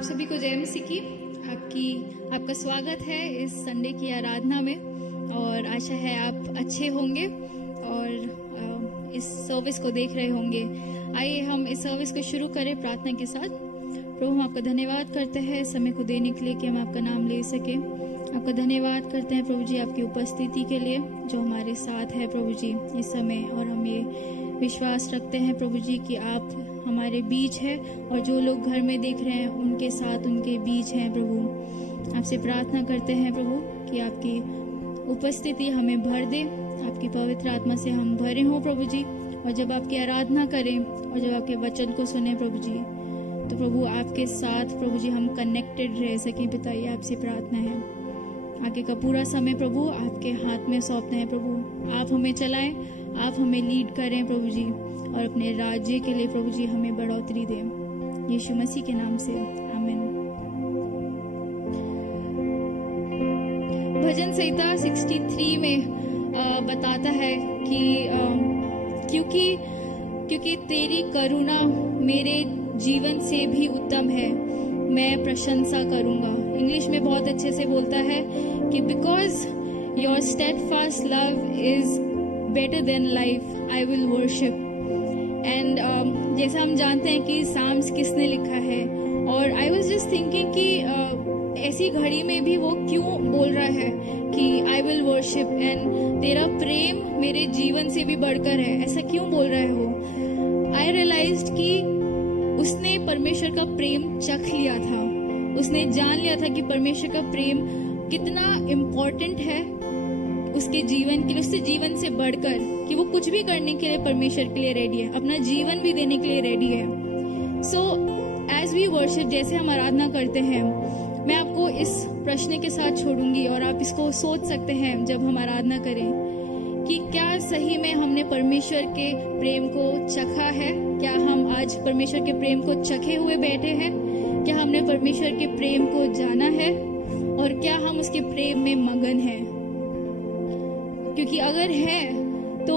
आप सभी को जय मसीह की। आपका स्वागत है इस संडे की आराधना में और आशा है आप अच्छे होंगे और इस सर्विस को देख रहे होंगे। आइए हम इस सर्विस को शुरू करें प्रार्थना के साथ। प्रभु हम आपका धन्यवाद करते हैं समय को देने के लिए कि हम आपका नाम ले सके। आपका धन्यवाद करते हैं प्रभु जी आपकी उपस्थिति के लिए जो हमारे साथ है प्रभु जी इस समय, और हम ये विश्वास रखते हैं प्रभु जी कि आप हमारे बीच है और जो लोग घर में देख रहे हैं उनके साथ उनके बीच हैं। प्रभु आपसे प्रार्थना करते हैं प्रभु कि आपकी उपस्थिति हमें भर दे, आपकी पवित्र आत्मा से हम भरे हों प्रभु जी, और जब आपकी आराधना करें और जब आपके वचन को सुने प्रभु जी तो प्रभु आपके साथ प्रभु जी हम कनेक्टेड रह सकें। पिताजी आपसे प्रार्थना है आगे का पूरा समय प्रभु आपके हाथ में सौंपते हैं। प्रभु आप हमें चलाएं, आप हमें लीड करें प्रभु जी, और अपने राज्य के लिए प्रभु जी हमें बढ़ोतरी दें यीशु मसीह के नाम से आमीन। भजन संहिता 63 में बताता है कि क्योंकि तेरी करुणा मेरे जीवन से भी उत्तम है, मैं प्रशंसा करूंगा। इंग्लिश में बहुत अच्छे से बोलता है कि because your steadfast love is better than life I will worship. And जैसा हम जानते हैं कि साम्स किसने लिखा है, और आई वॉज जस्ट थिंकिंग कि ऐसी घड़ी में भी वो क्यों बोल रहा है कि आई विल वर्शिप एंड तेरा प्रेम मेरे जीवन से भी बढ़कर है, ऐसा क्यों बोल रहा है वो। आई रियलाइज्ड कि उसने परमेश्वर का प्रेम चख लिया था, उसने जान लिया था कि परमेश्वर का प्रेम कितना इम्पोर्टेंट है उसके जीवन के लिए, उससे जीवन से बढ़कर कि वो कुछ भी करने के लिए परमेश्वर के लिए रेडी है, अपना जीवन भी देने के लिए रेडी है। सो एज वी वर्शिप, जैसे हम आराधना करते हैं, मैं आपको इस प्रश्न के साथ छोड़ूंगी और आप इसको सोच सकते हैं जब हम आराधना करें कि क्या सही में हमने परमेश्वर के प्रेम को चखा है। क्या हम आज परमेश्वर के प्रेम को चखे हुए बैठे हैं? क्या हमने परमेश्वर के प्रेम को जाना है और क्या हम उसके प्रेम में मगन हैं? क्योंकि अगर है तो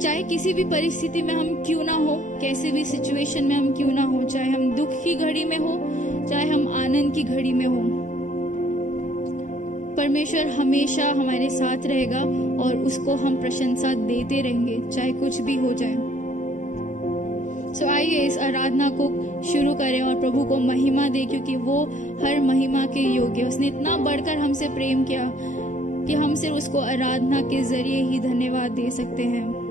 चाहे किसी भी परिस्थिति में हम क्यों ना हो, कैसे भी सिचुएशन में हम क्यों ना हो, चाहे हम दुख की घड़ी में हो चाहे हम आनंद की घड़ी में हो, परमेश्वर हमेशा हमारे साथ रहेगा और उसको हम प्रशंसा देते रहेंगे चाहे कुछ भी हो जाए। सो आइए इस आराधना को शुरू करें और प्रभु को महिमा दे, क्योंकि वो हर महिमा के योग्य। उसने इतना बढ़कर हमसे प्रेम किया कि हम सिर्फ उसको आराधना के जरिए ही धन्यवाद दे सकते हैं।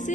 से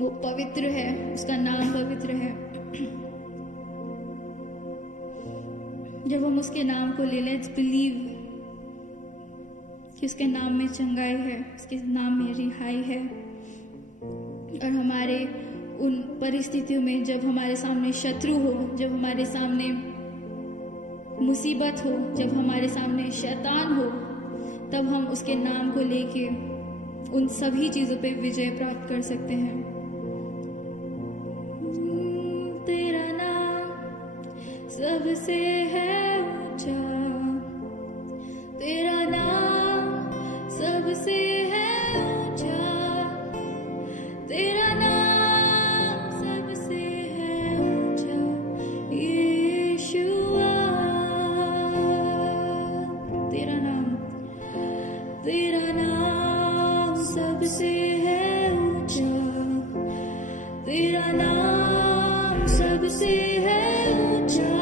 वो पवित्र है, उसका नाम पवित्र है। जब हम उसके नाम को ले लेट्स बिलीव कि उसके नाम में चंगाई है, उसके नाम में रिहाई है। और हमारे उन परिस्थितियों में जब हमारे सामने शत्रु हो, जब हमारे सामने मुसीबत हो, जब हमारे सामने शैतान हो, तब हम उसके नाम को लेके उन सभी चीजों पे विजय प्राप्त कर सकते हैं। तेरा नाम सबसे है ऊंचा, तेरा नाम सबसे है ऊंचा, तेरा नाम सबसे है ऊंचा, यीशुआ। तेरा नाम सबसे है ऊंचा, तेरा नाम सबसे है ऊंचा,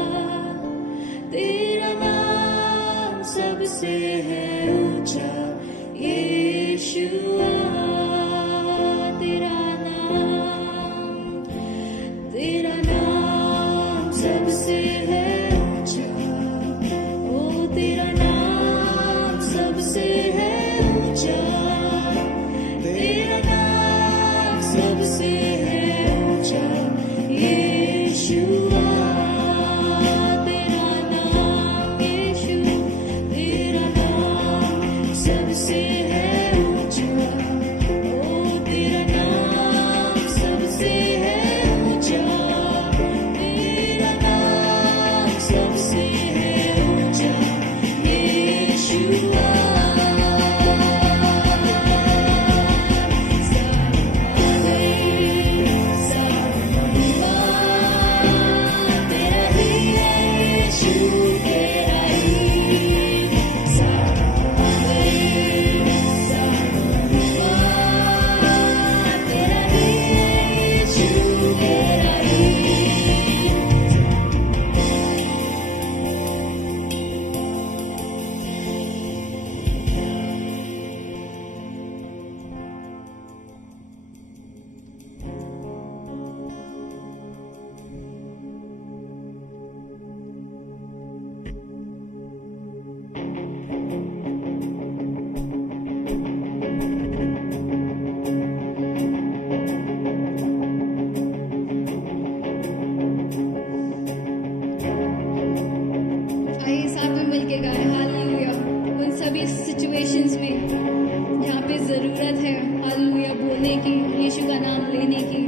सिचुएशंस में जहाँ पे ज़रूरत है हालेलुया बोलने की, यीशु का नाम लेने की।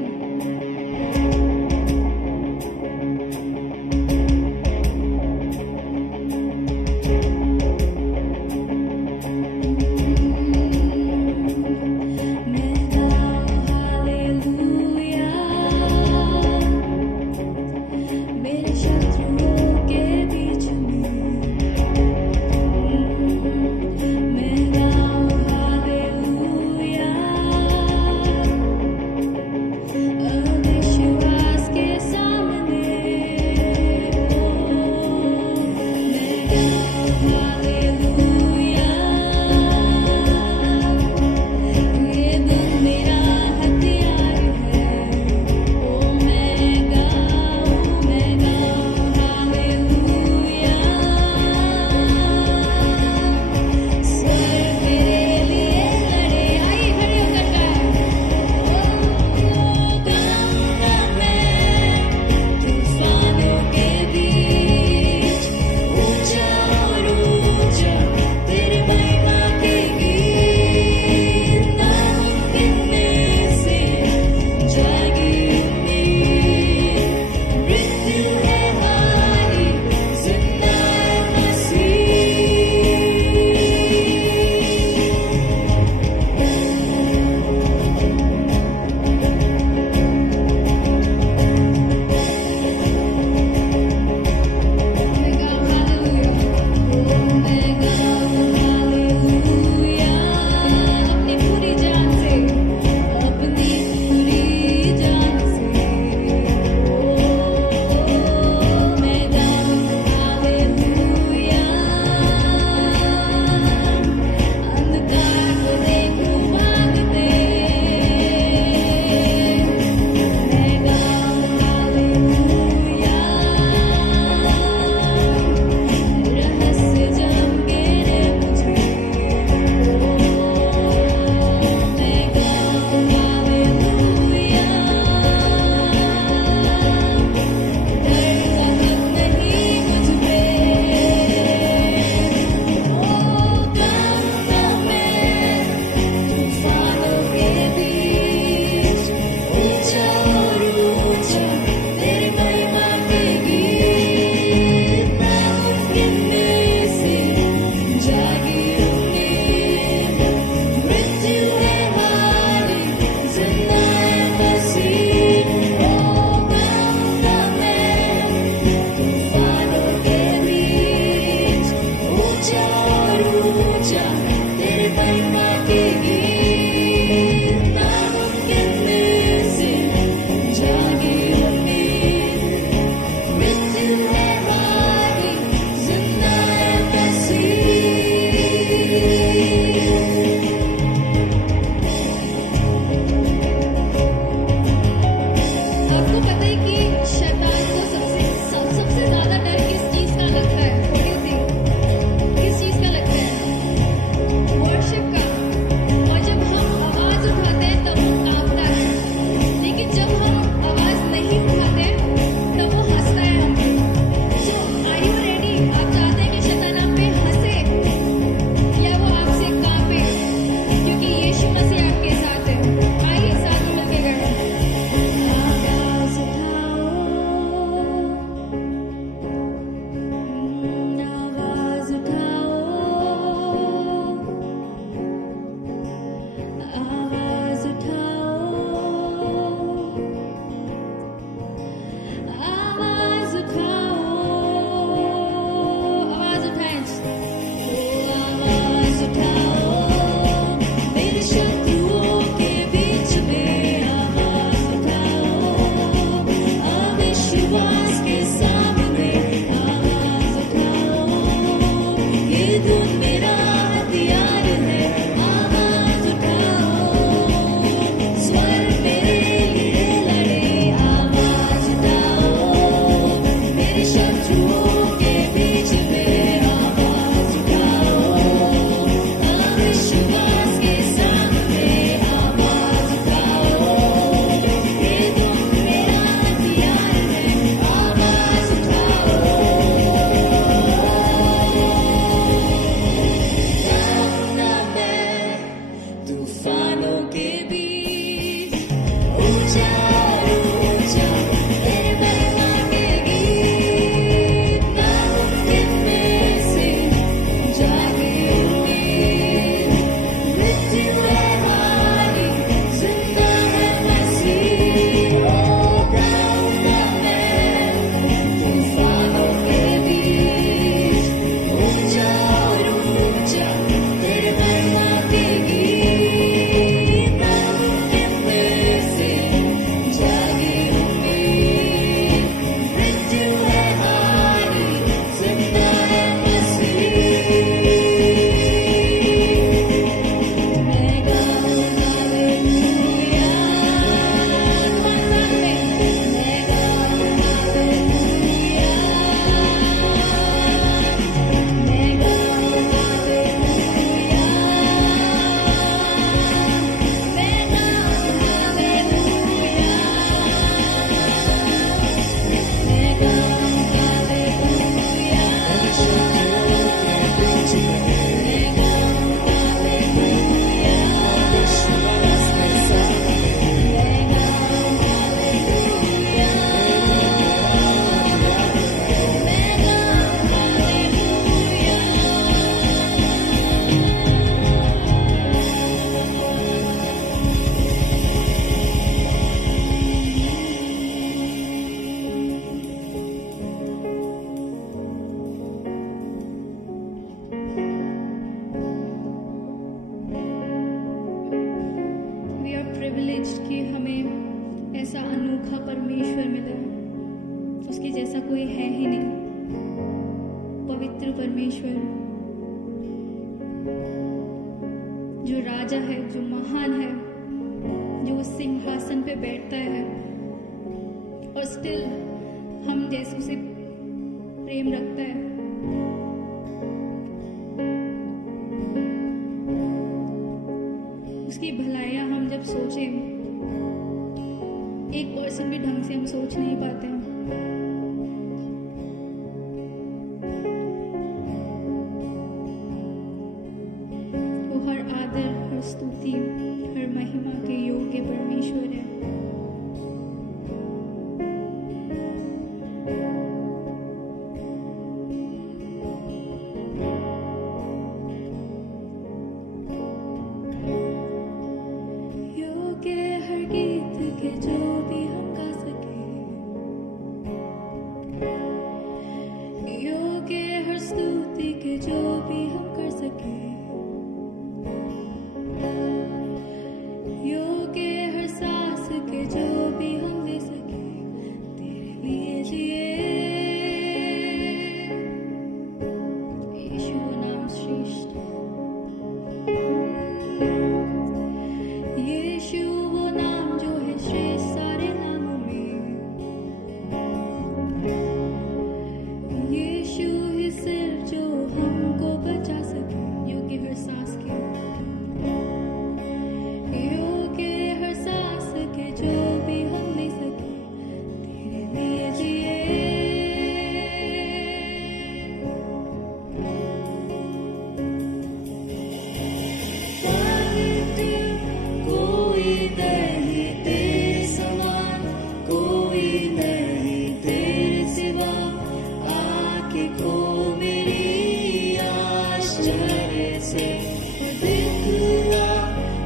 प्रिविलेज कि हमें ऐसा अनोखा परमेश्वर मिला। उसके जैसा कोई है ही नहीं। पवित्र परमेश्वर जो राजा है, जो महान है, जो उस सिंहासन पे बैठता है और स्टिल हम जैसे उसे प्रेम रखता है। उसकी भलाइयाँ हम जब सोचें, एक पर्सन भी ढंग से हम सोच नहीं पाते हैं। वो हर आदर, हर स्तुति, हर महिमा के योग्य परमेश्वर है। जो भी हम गा सके, योग्य हर स्तुति के जो भी हम कर सके, योग्य हर सांस के जो भी हम ले सके, तेरे लिए जिए। यीशु नाम श्रेष्ठ, यीशु वो नाम जो है श्रेष्ठ सारे नामों में। यीशु ही सिर्फ जो हमको बचा सके, योग्य हर सांस के, योग्य हर सांस के जो भी हम ले सके, तेरे लिए जिए। कोई नहीं तेरे समान, कोई नहीं तेरे सिवा, आके को मेरी आश्चर्य से दिखला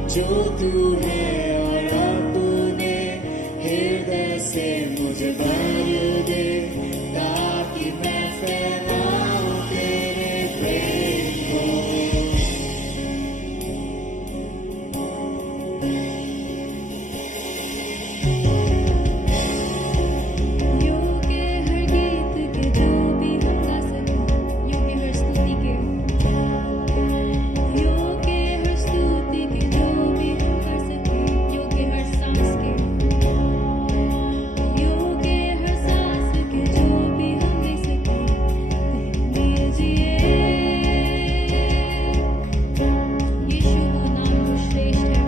जो तू है, और अपने हृदय से मुझे भर दे, ताकि मैं फैलाऊं तेरे प्रेम को। योग्य हर गीत के जो भी हम गा सके, योग्य हर स्तुति के, योग्य हर स्तुति के जो भी हम कर सके, योग्य हर सांस के, योग्य हर सांस के जो भी हम ले सके, तेरे लिए जिए। यीशु वो नाम जो श्रेष्ठ है,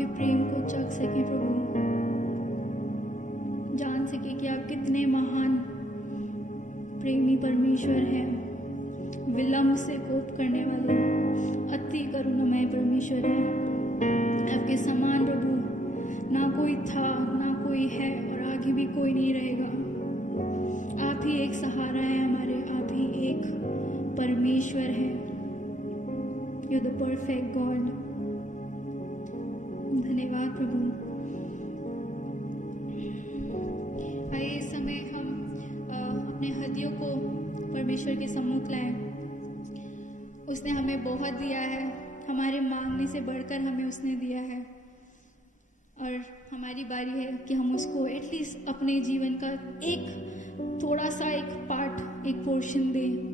आपके प्रेम को चख सकें प्रभु, जान सके कि आप कितने महान प्रेमी परमेश्वर हैं, विलंब से कोप करने वाले अति करुणामय परमेश्वर हैं। आपके समान प्रभु ना कोई था, ना कोई है और आगे भी कोई नहीं रहेगा। आप ही एक सहारा है हमारे, आप ही एक परमेश्वर है। You are the perfect God. धन्यवाद प्रभु। आइए इस समय हम अपने हृदयों को परमेश्वर के सम्मुख लाएं। उसने हमें बहुत दिया है, हमारे मांगने से बढ़कर हमें उसने दिया है, और हमारी बारी है कि हम उसको एटलीस्ट अपने जीवन का एक थोड़ा सा एक पार्ट, एक पोर्शन दें।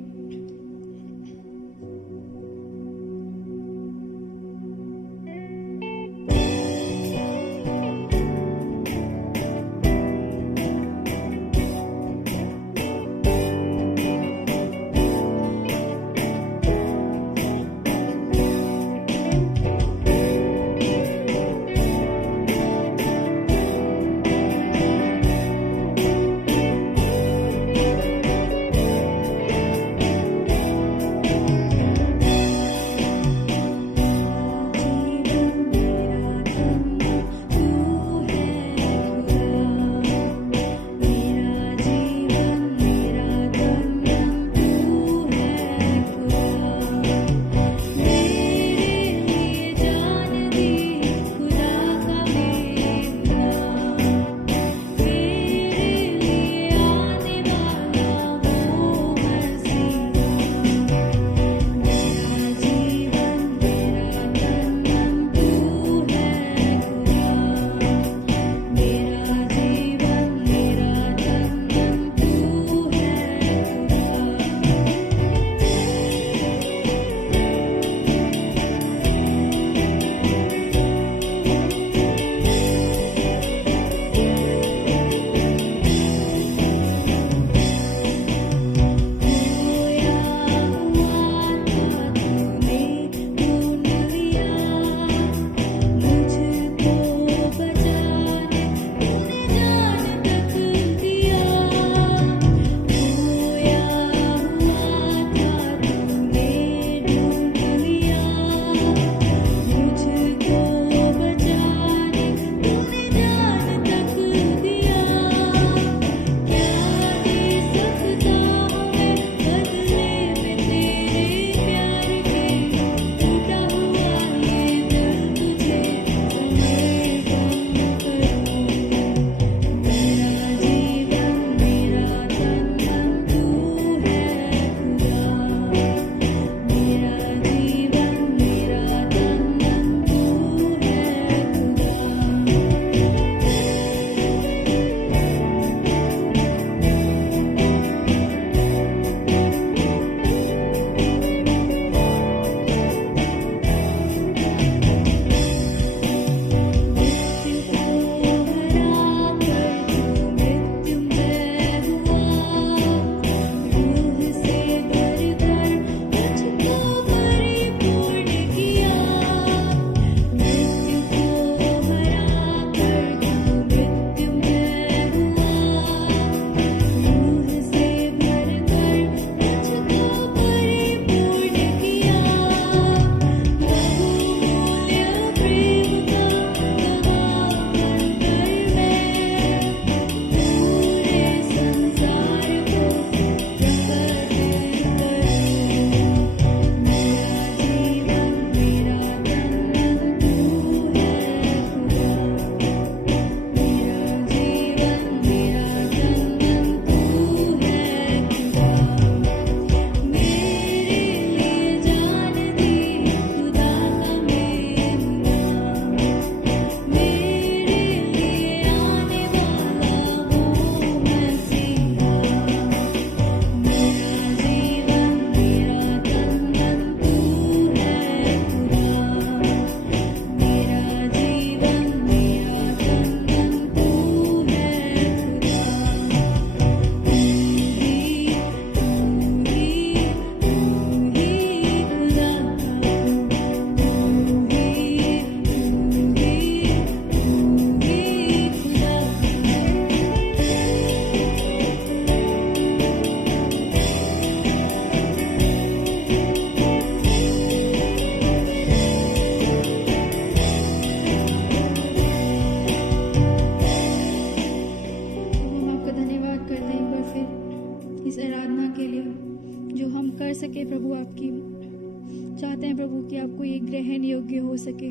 आपको ये ग्रहण योग्य हो सके।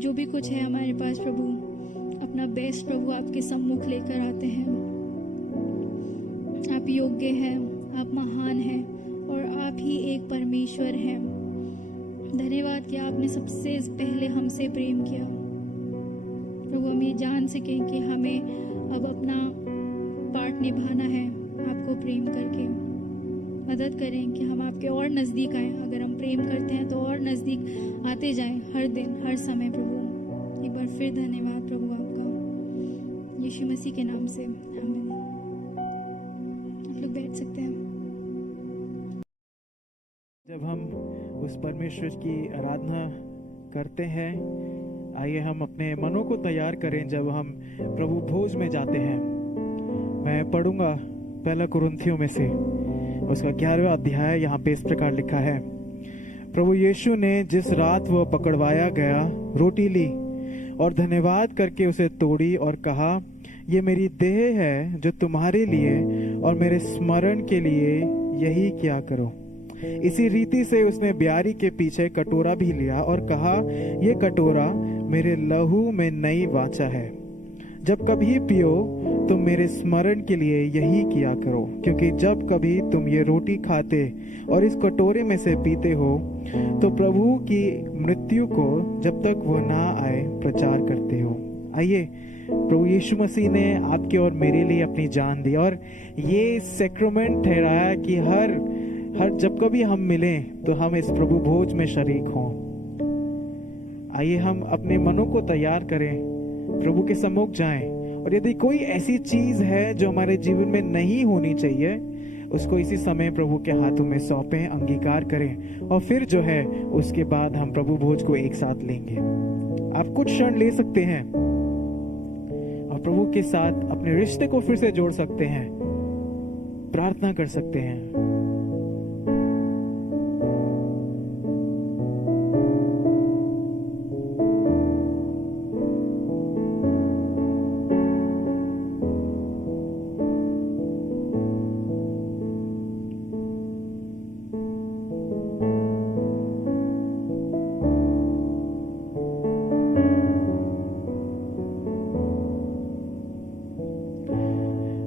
जो भी कुछ है हमारे पास प्रभु, अपना बेस्ट प्रभु आपके सम्मुख लेकर आते हैं। आप योग्य हैं, आप महान हैं और आप ही एक परमेश्वर हैं। धन्यवाद कि आपने सबसे पहले हमसे प्रेम किया प्रभु। हम ये जान सकें कि हमें अब अपना पार्ट निभाना है, आपको प्रेम करके। मदद करें कि हम आपके और नज़दीक आएं। अगर हम प्रेम करते हैं तो और नज़दीक आते जाएं, हर दिन हर समय प्रभु। एक बार फिर धन्यवाद प्रभु आपका, यीशु मसीह के नाम से आमीन। आप लोग बैठ सकते हैं। जब हम उस परमेश्वर की आराधना करते हैं, आइए हम अपने मनों को तैयार करें। जब हम प्रभु भोज में जाते हैं, मैं पढ़ूंगा पहला कुरिन्थियों में से उसका 11वां अध्याय। यहाँ पे इस प्रकार लिखा है, प्रभु यीशु ने जिस रात वह पकड़वाया गया रोटी ली और धन्यवाद करके उसे तोड़ी और कहा, ये मेरी देह है जो तुम्हारे लिए और मेरे स्मरण के लिए यही किया करो। इसी रीति से उसने ब्यारी के पीछे कटोरा भी लिया और कहा, ये कटोरा मेरे लहू में नई वाचा है। जब कभी पियो तो मेरे स्मरण के लिए यही किया करो, क्योंकि जब कभी तुम ये रोटी खाते और इस कटोरे में से पीते हो तो प्रभु की मृत्यु को जब तक वो ना आए प्रचार करते हो। आइए, प्रभु यीशु मसीह ने आपके और मेरे लिए अपनी जान दी और ये सैक्रामेंट ठहराया कि हर जब कभी हम मिलें तो हम इस प्रभु भोज में शरीक हों। आइए हम अपने मनों को तैयार करें, प्रभु के सम्मुख जाएं, और यदि कोई ऐसी चीज है जो हमारे जीवन में नहीं होनी चाहिए, उसको इसी समय प्रभु के हाथों में सौंपें, अंगीकार करें, और फिर जो है उसके बाद हम प्रभु भोज को एक साथ लेंगे। आप कुछ क्षण ले सकते हैं और प्रभु के साथ अपने रिश्ते को फिर से जोड़ सकते हैं, प्रार्थना कर सकते हैं।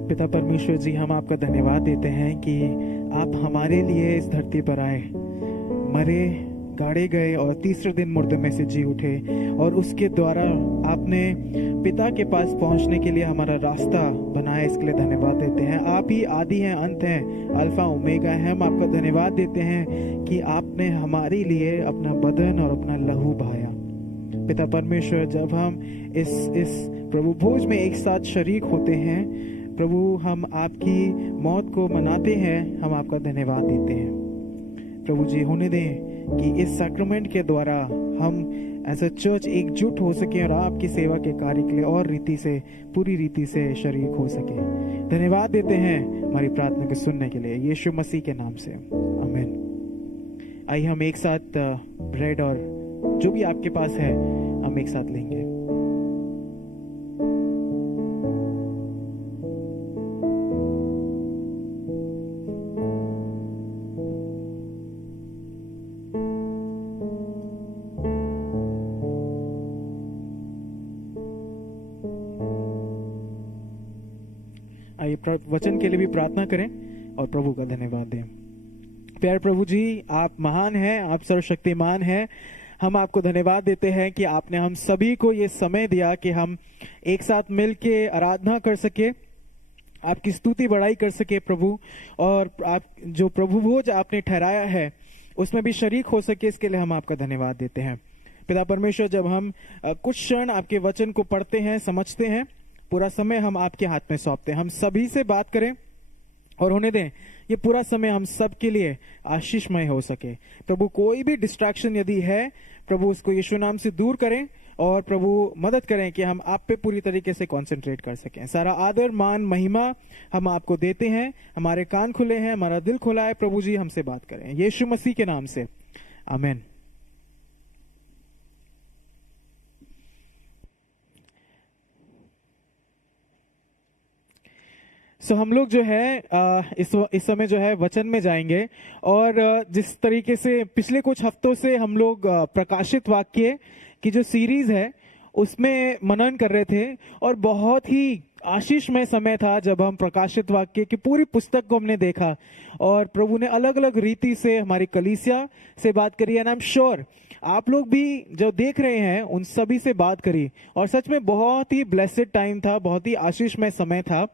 पिता परमेश्वर जी, हम आपका धन्यवाद देते हैं कि आप हमारे लिए इस धरती पर आए, मरे, गाड़े गए और तीसरे दिन मुर्दे में से जी उठे, और उसके द्वारा आपने पिता के पास पहुंचने के लिए हमारा रास्ता बनाया। इसके लिए धन्यवाद देते हैं। आप ही आदि हैं, अंत हैं, अल्फा ओमेगा हैं। हम आपका धन्यवाद देते हैं कि आपने हमारे लिए अपना बदन और अपना लहू बहाया। पिता परमेश्वर, जब हम इस प्रभु भोज में एक साथ शरीक होते हैं प्रभु, हम आपकी मौत को मनाते हैं, हम आपका धन्यवाद देते हैं। प्रभु जी, होने दें कि इस सैक्रामेंट के द्वारा हम एज अ चर्च एकजुट हो सके और आपकी सेवा के कार्य के लिए और पूरी रीति से शरीक हो सके। धन्यवाद देते हैं हमारी प्रार्थना को सुनने के लिए, यीशु मसीह के नाम से, आमीन। आइए हम एक साथ ब्रेड और जो भी आपके पास है हम एक साथ लेंगे। आइए वचन के लिए भी प्रार्थना करें और प्रभु का धन्यवाद दें। प्यारे प्रभु जी, आप महान हैं, आप सर्वशक्तिमान हैं। हम आपको धन्यवाद देते हैं कि आपने हम सभी को ये समय दिया कि हम एक साथ मिल के आराधना कर सके, आपकी स्तुति बढ़ाई कर सके प्रभु, और आप जो प्रभु भोज आपने ठहराया है उसमें भी शरीक हो सके। इसके लिए हम आपका धन्यवाद देते हैं। पिता परमेश्वर, जब हम कुछ क्षण आपके वचन को पढ़ते हैं, समझते हैं, पूरा समय हम आपके हाथ में सौंपते हैं। हम सभी से बात करें और होने दें ये पूरा समय हम सब के लिए आशीषमय हो सके। प्रभु, कोई भी डिस्ट्रैक्शन यदि है प्रभु, उसको यीशु नाम से दूर करें, और प्रभु मदद करें कि हम आप पे पूरी तरीके से कंसंट्रेट कर सकें। सारा आदर, मान, महिमा हम आपको देते हैं। हमारे कान खुले हैं, हमारा दिल खुला है। प्रभु जी, हमसे बात करें यीशु मसीह के नाम से, आमीन। सो हम लोग जो है इस समय जो है वचन में जाएंगे और जिस तरीके से पिछले कुछ हफ्तों से हम लोग प्रकाशित वाक्य की जो सीरीज है उसमें मनन कर रहे थे और बहुत ही आशीषमय समय था जब हम प्रकाशित वाक्य की पूरी पुस्तक को हमने देखा और प्रभु ने अलग अलग रीति से हमारी कलीसिया से बात करी एंड आई एम श्योर आप लोग भी जो देख रहे हैं उन सभी से बात करी और सच में बहुत ही ब्लेसेड टाइम था, बहुत ही आशीषमय समय था।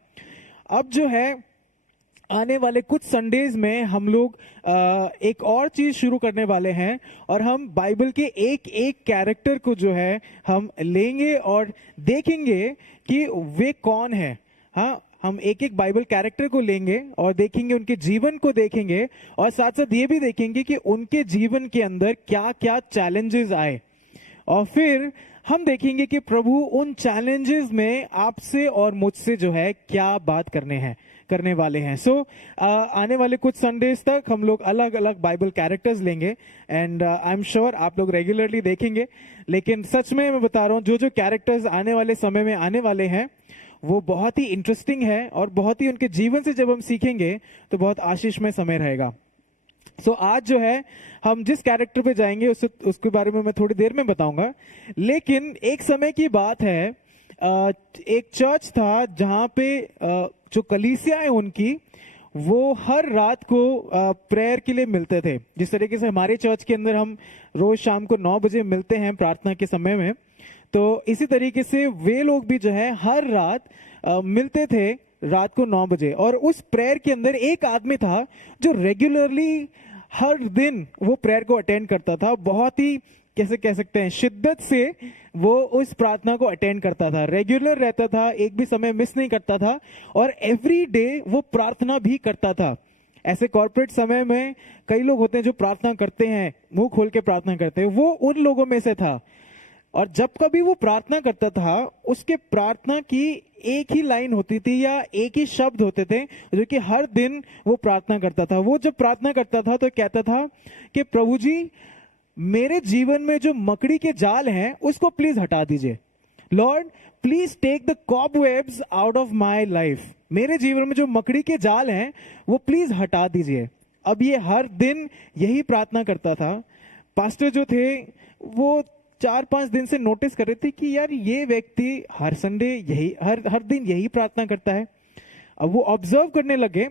अब जो है आने वाले कुछ संडेज में हम लोग एक और चीज शुरू करने वाले हैं और हम बाइबल के एक एक कैरेक्टर को जो है हम लेंगे और देखेंगे कि वे कौन है। हाँ, हम एक एक बाइबल कैरेक्टर को लेंगे और देखेंगे, उनके जीवन को देखेंगे और साथ साथ ये भी देखेंगे कि उनके जीवन के अंदर क्या क्या चैलेंजेस आए और फिर हम देखेंगे कि प्रभु उन चैलेंजेस में आपसे और मुझसे जो है क्या बात करने वाले हैं। सो आने वाले कुछ संडेज तक हम लोग अलग अलग बाइबल कैरेक्टर्स लेंगे एंड आई एम श्योर आप लोग रेगुलरली देखेंगे। लेकिन सच में मैं बता रहा हूँ जो जो कैरेक्टर्स आने वाले समय में आने वाले हैं वो बहुत ही इंटरेस्टिंग है और बहुत ही उनके जीवन से जब हम सीखेंगे तो बहुत आशीषमय समय रहेगा। सो आज जो है हम जिस कैरेक्टर पे जाएंगे उसके बारे में मैं थोड़ी देर में बताऊंगा। लेकिन एक समय की बात है, एक चर्च था जहां पे जो कलीसिया है उनकी वो हर रात को प्रेयर के लिए मिलते थे। जिस तरीके से हमारे चर्च के अंदर हम रोज शाम को 9 बजे मिलते हैं प्रार्थना के समय में, तो इसी तरीके से वे लोग भी जो है हर रात मिलते थे रात को 9 बजे। और उस प्रेयर के अंदर एक आदमी था जो रेगुलरली हर दिन वो प्रेयर को अटेंड करता था। बहुत ही कैसे कह सकते हैं शिद्दत से वो उस प्रार्थना को अटेंड करता था, रेगुलर रहता था, एक भी समय मिस नहीं करता था और एवरी डे वो प्रार्थना भी करता था। ऐसे कॉर्पोरेट समय में कई लोग होते हैं जो प्रार्थना करते हैं, मुंह खोल के प्रार्थना करते हैं, वो उन लोगों में से था। और जब कभी वो प्रार्थना करता था उसके प्रार्थना की एक ही लाइन होती थी या एक ही शब्द होते थे जो कि हर दिन वो प्रार्थना करता था। वो जब प्रार्थना करता था तो कहता था कि प्रभु जी मेरे जीवन में जो मकड़ी के जाल हैं उसको प्लीज हटा दीजिए। Lord please take the cobwebs out of my life. मेरे जीवन में जो मकड़ी के जाल हैं वो प्लीज हटा दीजिए। अब ये हर दिन यही प्रार्थना करता था। पास्टर जो थे वो 4-5 दिन से नोटिस कर रहे थे कि यार ये व्यक्ति हर संडे यही हर दिन यही प्रार्थना करता है। अब वो ऑब्जर्व करने लगे।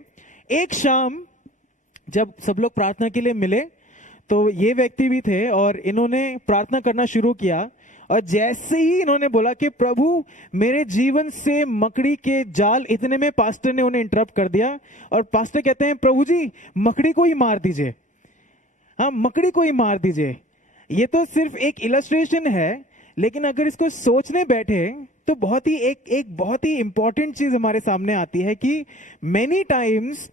एक शाम जब सब लोग प्रार्थना के लिए मिले तो ये व्यक्ति भी थे और इन्होंने प्रार्थना करना शुरू किया और जैसे ही इन्होंने बोला कि प्रभु मेरे जीवन से मकड़ी के जाल, इतने में पास्टर ने उन्हें इंटरप्ट कर दिया और पास्टर कहते हैं प्रभु जी मकड़ी को ही मार दीजिए। हाँ, मकड़ी को ही मार दीजिए। ये तो सिर्फ एक इलस्ट्रेशन है लेकिन अगर इसको सोचने बैठे तो बहुत ही एक बहुत ही इंपॉर्टेंट चीज हमारे सामने आती है कि मेनी टाइम्स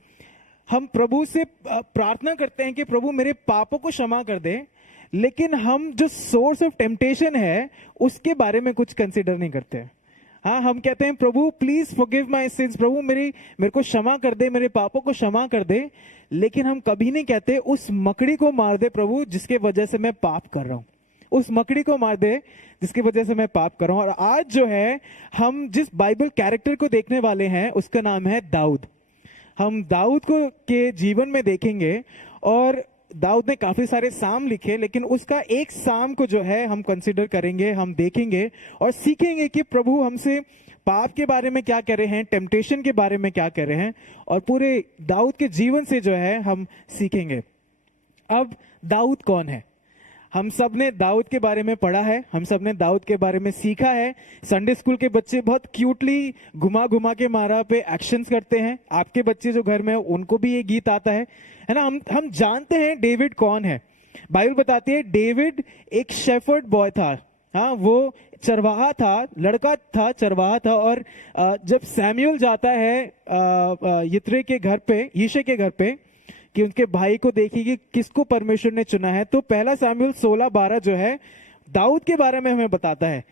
हम प्रभु से प्रार्थना करते हैं कि प्रभु मेरे पापों को क्षमा कर दे, लेकिन हम जो सोर्स ऑफ टेम्पटेशन है उसके बारे में कुछ कंसिडर नहीं करते। हाँ, हम कहते हैं प्रभु प्लीज फॉरगिव माय सिंस, प्रभु मेरे को क्षमा कर दे, मेरे पापों को क्षमा कर दे, लेकिन हम कभी नहीं कहते उस मकड़ी को मार दे प्रभु जिसके वजह से मैं पाप कर रहा हूं, उस मकड़ी को मार दे जिसकी वजह से मैं पाप कर रहा हूं। और आज जो है हम जिस बाइबल कैरेक्टर को देखने वाले हैं उसका नाम है दाऊद। हम दाऊद को के जीवन में देखेंगे और दाऊद ने काफी सारे साम लिखे लेकिन उसका एक साम को जो है हम कंसिडर करेंगे, हम देखेंगे और सीखेंगे कि प्रभु हमसे पाप के बारे में क्या कह रहे हैं, टेम्पटेशन के बारे में क्या कह रहे हैं और पूरे दाऊद के जीवन से जो है हम सीखेंगे। अब दाऊद कौन है? हम सब ने दाऊद के बारे में पढ़ा है, हम सब ने दाऊद के बारे में सीखा है। संडे स्कूल के बच्चे बहुत क्यूटली घुमा घुमा के मारा पे एक्शंस करते हैं। आपके बच्चे जो घर में उनको भी ये गीत आता है ना। हम जानते हैं डेविड कौन है। बाइबल बताती है डेविड एक शेफर्ड बॉय था। हाँ, वो चरवाहा था, लड़का था, चरवाहा था। और जब सैमुअल जाता है यित्रे के घर पे, यिशै के घर पे कि उनके भाई को देखिए कि किसको परमेश्वर ने चुना है, तो पहला सैमुअल 16:12 जो है दाऊद के बारे में हमें बताता है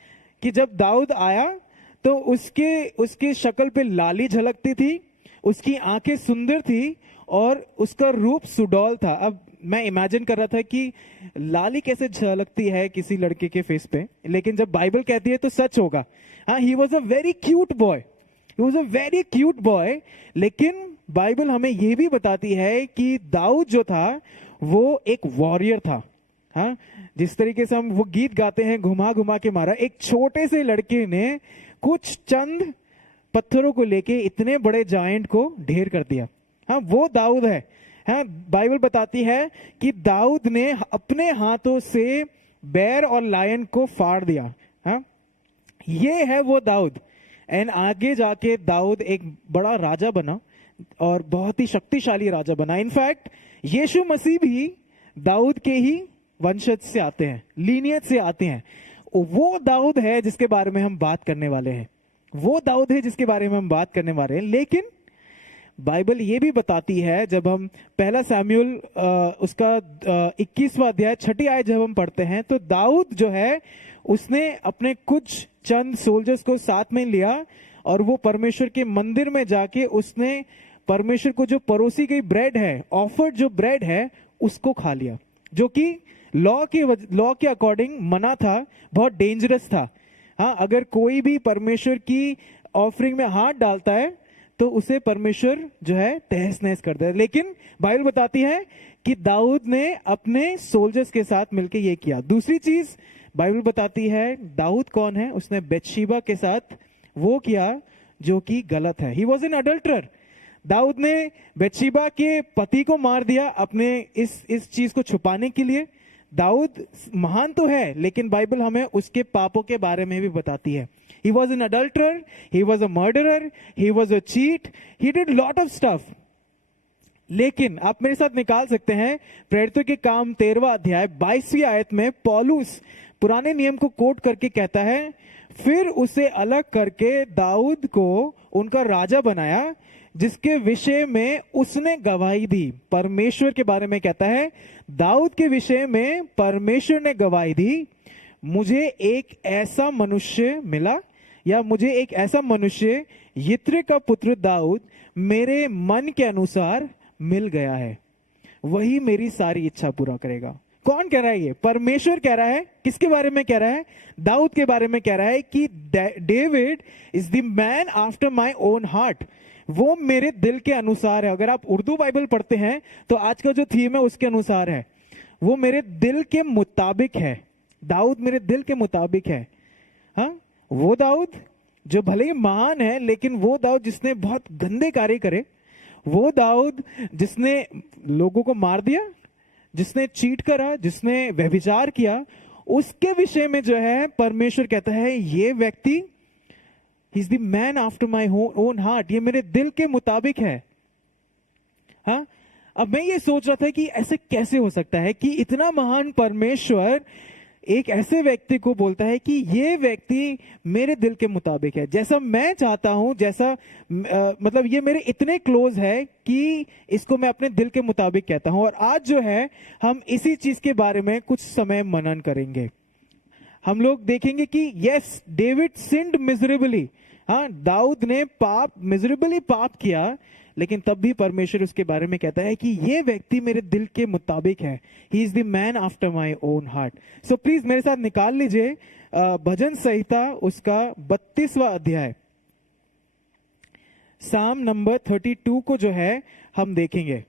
कि जब दाऊद आया तो उसकी शक्ल पे लाली झलकती थी, उसकी आंखें सुंदर थी और उसका रूप सुडौल था। अब मैं इमेजिन कर रहा था कि लाली कैसे झलकती है किसी लड़के के फेस पे, लेकिन जब बाइबल कहती है तो सच होगा। हाँ, he was a very cute boy, he was a very cute boy. लेकिन बाइबल हमें यह भी बताती है कि दाऊद जो था वो एक वॉरियर था। हाँ, जिस तरीके से हम वो गीत गाते हैं, घुमा घुमा के मारा, एक छोटे से लड़के ने कुछ चंद पत्थरों को लेके इतने बड़े जायंट को ढेर कर दिया। हाँ, वो दाऊद है। हाँ, बाइबल बताती है कि दाऊद ने अपने हाथों से बैर और लायन को फाड़ दिया। हाँ, ये है वो दाऊद। एंड आगे जाके दाऊद एक बड़ा राजा बना और बहुत ही शक्तिशाली राजा बना। इनफैक्ट यीशु मसीह भी दाऊद के ही वंशज से आते हैं, लीनियज से आते हैं। वो दाऊद है जिसके बारे में हम बात करने वाले हैं, वो दाऊद है जिसके बारे में हम बात करने वाले हैं। लेकिन बाइबल ये भी बताती है, जब हम पहला सैमुएल उसका 21वां अध्याय 6 आयत जब हम पढ़ते हैं, तो दाऊद जो है उसने अपने कुछ चंद सोल्जर्स को साथ में लिया और वो परमेश्वर के मंदिर में जाके उसने परमेश्वर को जो परोसी गई ब्रेड है, ऑफर्ड जो ब्रेड है, उसको खा लिया, जो कि लॉ के अकॉर्डिंग मना था, बहुत डेंजरस था। हाँ, अगर कोई भी परमेश्वर की ऑफरिंग में हाथ डालता है तो उसे परमेश्वर जो है तहस नहस कर दे। लेकिन बाइबल बताती है कि दाऊद ने अपने सोल्जर्स के साथ मिलकर ये किया। दूसरी चीज बाइबल बताती है, दाऊद कौन है, उसने बेतशेबा के साथ वो किया जो कि गलत है। He was an adulterer. दाऊद ने बेतशेबा के पति को मार दिया अपने इस चीज को छुपाने के लिए। दाऊद महान तो है, लेकिन बाइबल हमें उसके पापों के बारे में भी बताती है। He was an adulterer, he was a murderer, he was a cheat, he did lot of stuff. लेकिन आप मेरे साथ निकाल सकते हैं प्रेरितों के काम 13वां अध्याय 22वीं आयत में पौलुस पुराने नियम को कोट करके कहता है, फिर उसे अलग करके दाऊद को उनका राजा बनाया, जिसके विषय में उसने गवाही दी। परमेश्वर के बारे में कहता है, दाऊद के विषय में परमेश्वर ने गवाही दी, मुझे एक ऐसा मनुष्य मिला, या मुझे एक ऐसा मनुष्य यित्रे का पुत्र दाऊद मेरे मन के अनुसार मिल गया है, वही मेरी सारी इच्छा पूरा करेगा। कौन कह रहा है ये? परमेश्वर कह रहा है। किसके बारे में कह रहा है? दाऊद के बारे में कह रहा है कि David is the man after my own heart, वो मेरे दिल के अनुसार है। अगर आप उर्दू बाइबल पढ़ते हैं तो आज का जो थीम है उसके अनुसार है, वो मेरे दिल के मुताबिक है। दाऊद मेरे दिल के मुताबिक है। हाँ, वो दाऊद जो भले ही महान है, लेकिन वो दाऊद जिसने बहुत गंदे कार्य करे, वो दाऊद जिसने लोगों को मार दिया, जिसने चीट करा, जिसने व्यभिचार किया, उसके विषय में जो है परमेश्वर कहता है, ये व्यक्ति he is the man after my own heart, ये मेरे दिल के मुताबिक है। हाँ, अब मैं ये सोच रहा था कि ऐसे कैसे हो सकता है कि इतना महान परमेश्वर एक ऐसे व्यक्ति को बोलता है कि ये व्यक्ति मेरे दिल के मुताबिक है, जैसा मैं चाहता हूं, जैसा मतलब ये मेरे इतने क्लोज है कि इसको मैं अपने दिल के मुताबिक कहता हूं। और आज जो है हम इसी चीज के बारे में कुछ समय मनन करेंगे। हम लोग देखेंगे कि यस, डेविड सिंड मिजरेबली। हाँ, दाऊद ने मिजरेबली पाप किया, लेकिन तब भी परमेश्वर उसके बारे में कहता है कि ये व्यक्ति मेरे दिल के मुताबिक है। He is the man after my own heart. So please मेरे साथ निकाल लीजिए भजन संहिता उसका 32वां अध्याय, साम नंबर 32 को जो है हम देखेंगे।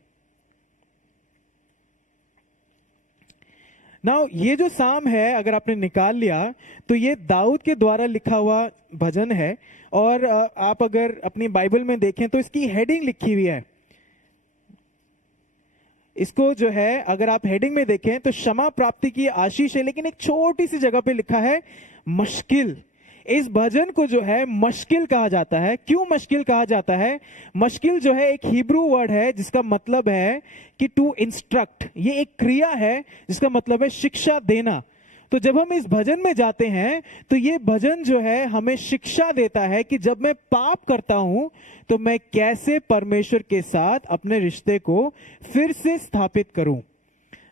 नाउ ये जो साम है, अगर आपने निकाल लिया तो ये दाऊद के द्वारा लिखा हुआ भजन है। और आप अगर अपनी बाइबल में देखें तो इसकी हेडिंग लिखी हुई है। इसको जो है अगर आप हेडिंग में देखें तो क्षमा प्राप्ति की आशीष है, लेकिन एक छोटी सी जगह पे लिखा है मुश्किल। इस भजन को जो है मुश्किल कहा जाता है। क्यों मुश्किल कहा जाता है? मुश्किल जो है एक हिब्रू वर्ड है जिसका मतलब है कि टू इंस्ट्रक्ट। ये एक क्रिया है जिसका मतलब है शिक्षा देना। तो जब हम इस भजन में जाते हैं तो ये भजन जो है हमें शिक्षा देता है कि जब मैं पाप करता हूं तो मैं कैसे परमेश्वर के साथ अपने रिश्ते को फिर से स्थापित करूं।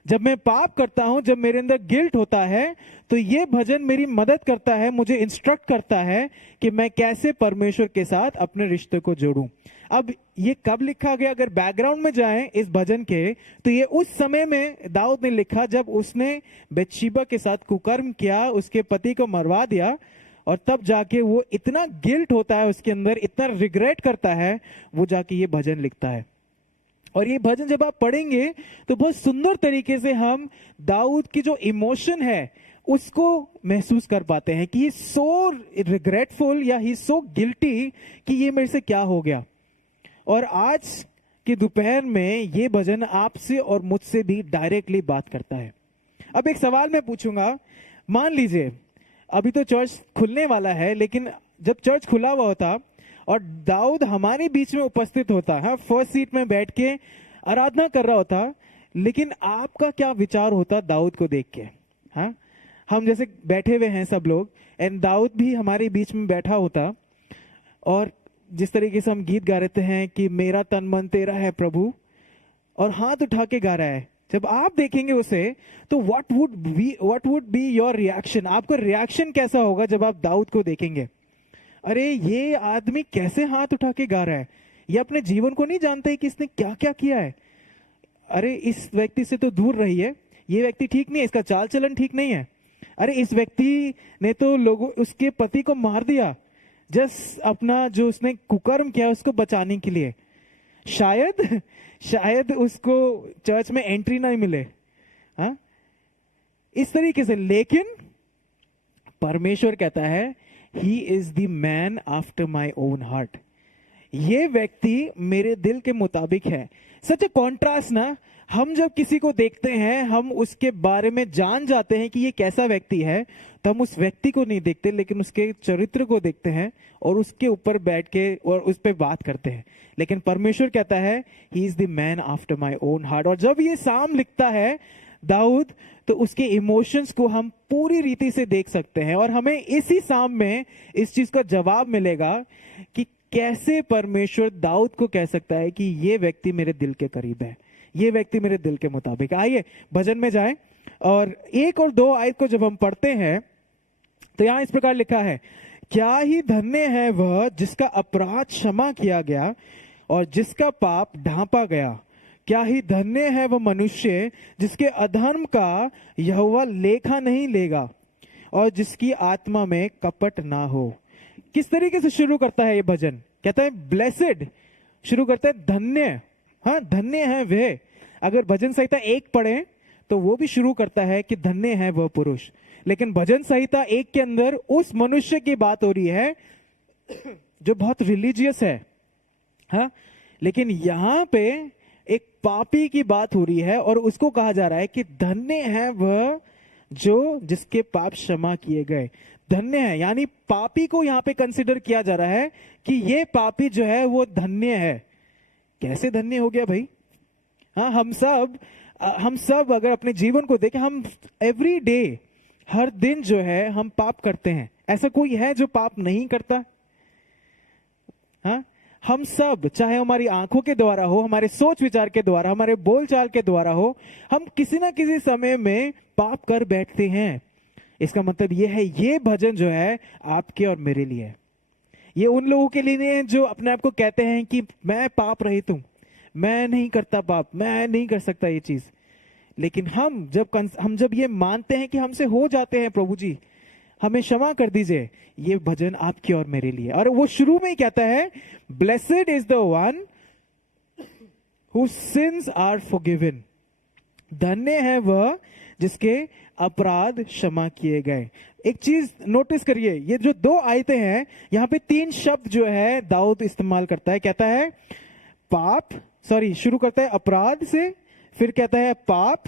जब मैं पाप करता हूं, जब मेरे अंदर गिल्ट होता है, तो ये भजन मेरी मदद करता है, मुझे इंस्ट्रक्ट करता है कि मैं कैसे परमेश्वर के साथ अपने रिश्ते को जोड़ूं। अब ये कब लिखा गया? अगर बैकग्राउंड में जाएं इस भजन के, तो ये उस समय में दाऊद ने लिखा जब उसने बेतशेबा के साथ कुकर्म किया, उसके पति को मरवा दिया, और तब जाके वो इतना गिल्ट होता है उसके अंदर, इतना रिग्रेट करता है, वो जाके ये भजन लिखता है। और ये भजन जब आप पढ़ेंगे तो बहुत सुंदर तरीके से हम दाऊद की जो इमोशन है उसको महसूस कर पाते हैं कि ही सो रिग्रेटफुल या ही सो गिल्टी कि ये मेरे से क्या हो गया। और आज के दोपहर में ये भजन आपसे और मुझसे भी डायरेक्टली बात करता है। अब एक सवाल मैं पूछूंगा, मान लीजिए अभी तो चर्च खुलने वाला है, लेकिन जब चर्च खुला हुआ होता और दाऊद हमारे बीच में उपस्थित होता है, फर्स्ट सीट में बैठ के आराधना कर रहा होता, लेकिन आपका क्या विचार होता दाऊद को देख के? हाँ, हम जैसे बैठे हुए हैं सब लोग, एंड दाऊद भी हमारे बीच में बैठा होता, और जिस तरीके से हम गीत गा रहे हैं कि मेरा तन मन तेरा है प्रभु, और हाथ उठा के गा रहा है, जब आप देखेंगे उसे तो what would be your reaction? आपका रिएक्शन कैसा होगा जब आप दाऊद को देखेंगे? अरे ये आदमी कैसे हाथ उठा के गा रहा है, ये अपने जीवन को नहीं जानता है कि इसने क्या क्या किया है। अरे इस व्यक्ति से तो दूर रहिए, ये व्यक्ति ठीक नहीं है, इसका चाल चलन ठीक नहीं है। अरे इस व्यक्ति ने तो लोगों उसके पति को मार दिया, जस्ट अपना जो उसने कुकर्म किया उसको बचाने के लिए। शायद उसको चर्च में एंट्री नहीं मिले, हाँ, इस तरीके से। लेकिन परमेश्वर कहता है he is the man after my own heart, ये व्यक्ति मेरे दिल के मुताबिक है। सच ए कॉन्ट्रास्ट ना, हम जब किसी को देखते हैं हम उसके बारे में जान जाते हैं कि ये कैसा व्यक्ति है, तो हम उस व्यक्ति को नहीं देखते लेकिन उसके चरित्र को देखते हैं और उसके ऊपर बैठ के और उस पर बात करते हैं। लेकिन परमेश्वर कहता है he is the man after my own heart. और जब ये साम लिखता है दाऊद, तो उसके इमोशंस को हम पूरी रीति से देख सकते हैं, और हमें इसी साम में इस चीज का जवाब मिलेगा कि कैसे परमेश्वर दाऊद को कह सकता है कि ये व्यक्ति मेरे दिल के करीब है, ये व्यक्ति मेरे दिल के मुताबिक। आइए भजन में जाएं, और 1 और 2 आयत को जब हम पढ़ते हैं तो यहां इस प्रकार लिखा है, क्या ही धन्य है वह जिसका अपराध क्षमा किया गया और जिसका पाप ढांपा गया। क्या ही धन्य है वह मनुष्य जिसके अधर्म का यहोवा लेखा नहीं लेगा और जिसकी आत्मा में कपट ना हो। किस तरीके से शुरू करता है ये भजन? कहता है ब्लेसेड, शुरू करता है धन्य। हाँ, धन्य है वह। अगर भजन संहिता 1 पढ़े तो वो भी शुरू करता है कि धन्य है वह पुरुष, लेकिन भजन संहिता 1 के अंदर उस मनुष्य की बात हो रही है जो बहुत रिलीजियस है। हाँ, लेकिन यहां पे एक पापी की बात हो रही है और उसको कहा जा रहा है कि धन्य है वह जो जिसके पाप क्षमा किए गए। धन्य है यानी पापी को यहां पे कंसिडर किया जा रहा है कि ये पापी जो है वो धन्य है। कैसे धन्य हो गया भाई? हाँ, हम सब अगर अपने जीवन को देखें, हम एवरी डे, हर दिन जो है हम पाप करते हैं। ऐसा कोई है जो पाप नहीं करता? हाँ, हम सब, चाहे हमारी आंखों के द्वारा हो, हमारे सोच विचार के द्वारा, हमारे बोलचाल के द्वारा हो, हम किसी ना किसी समय में पाप कर बैठते हैं। इसका मतलब ये है, ये भजन जो है आपके और मेरे लिए है। ये उन लोगों के लिए नहीं है जो अपने आप को कहते हैं कि मैं पाप रहित हूं, मैं नहीं करता पाप, मैं नहीं कर सकता ये चीज। लेकिन हम जब ये मानते हैं कि हमसे हो जाते हैं, प्रभु जी हमें क्षमा कर दीजिए, ये भजन आपकी और मेरे लिए। और वो शुरू में ही कहता है blessed is the one whose sins are forgiven, धन्य है वह जिसके अपराध क्षमा किए गए। एक चीज नोटिस करिए, ये जो 2 आयतें हैं, यहाँ पे 3 शब्द जो है दाऊद इस्तेमाल करता है। कहता है शुरू करता है अपराध से, फिर कहता है पाप,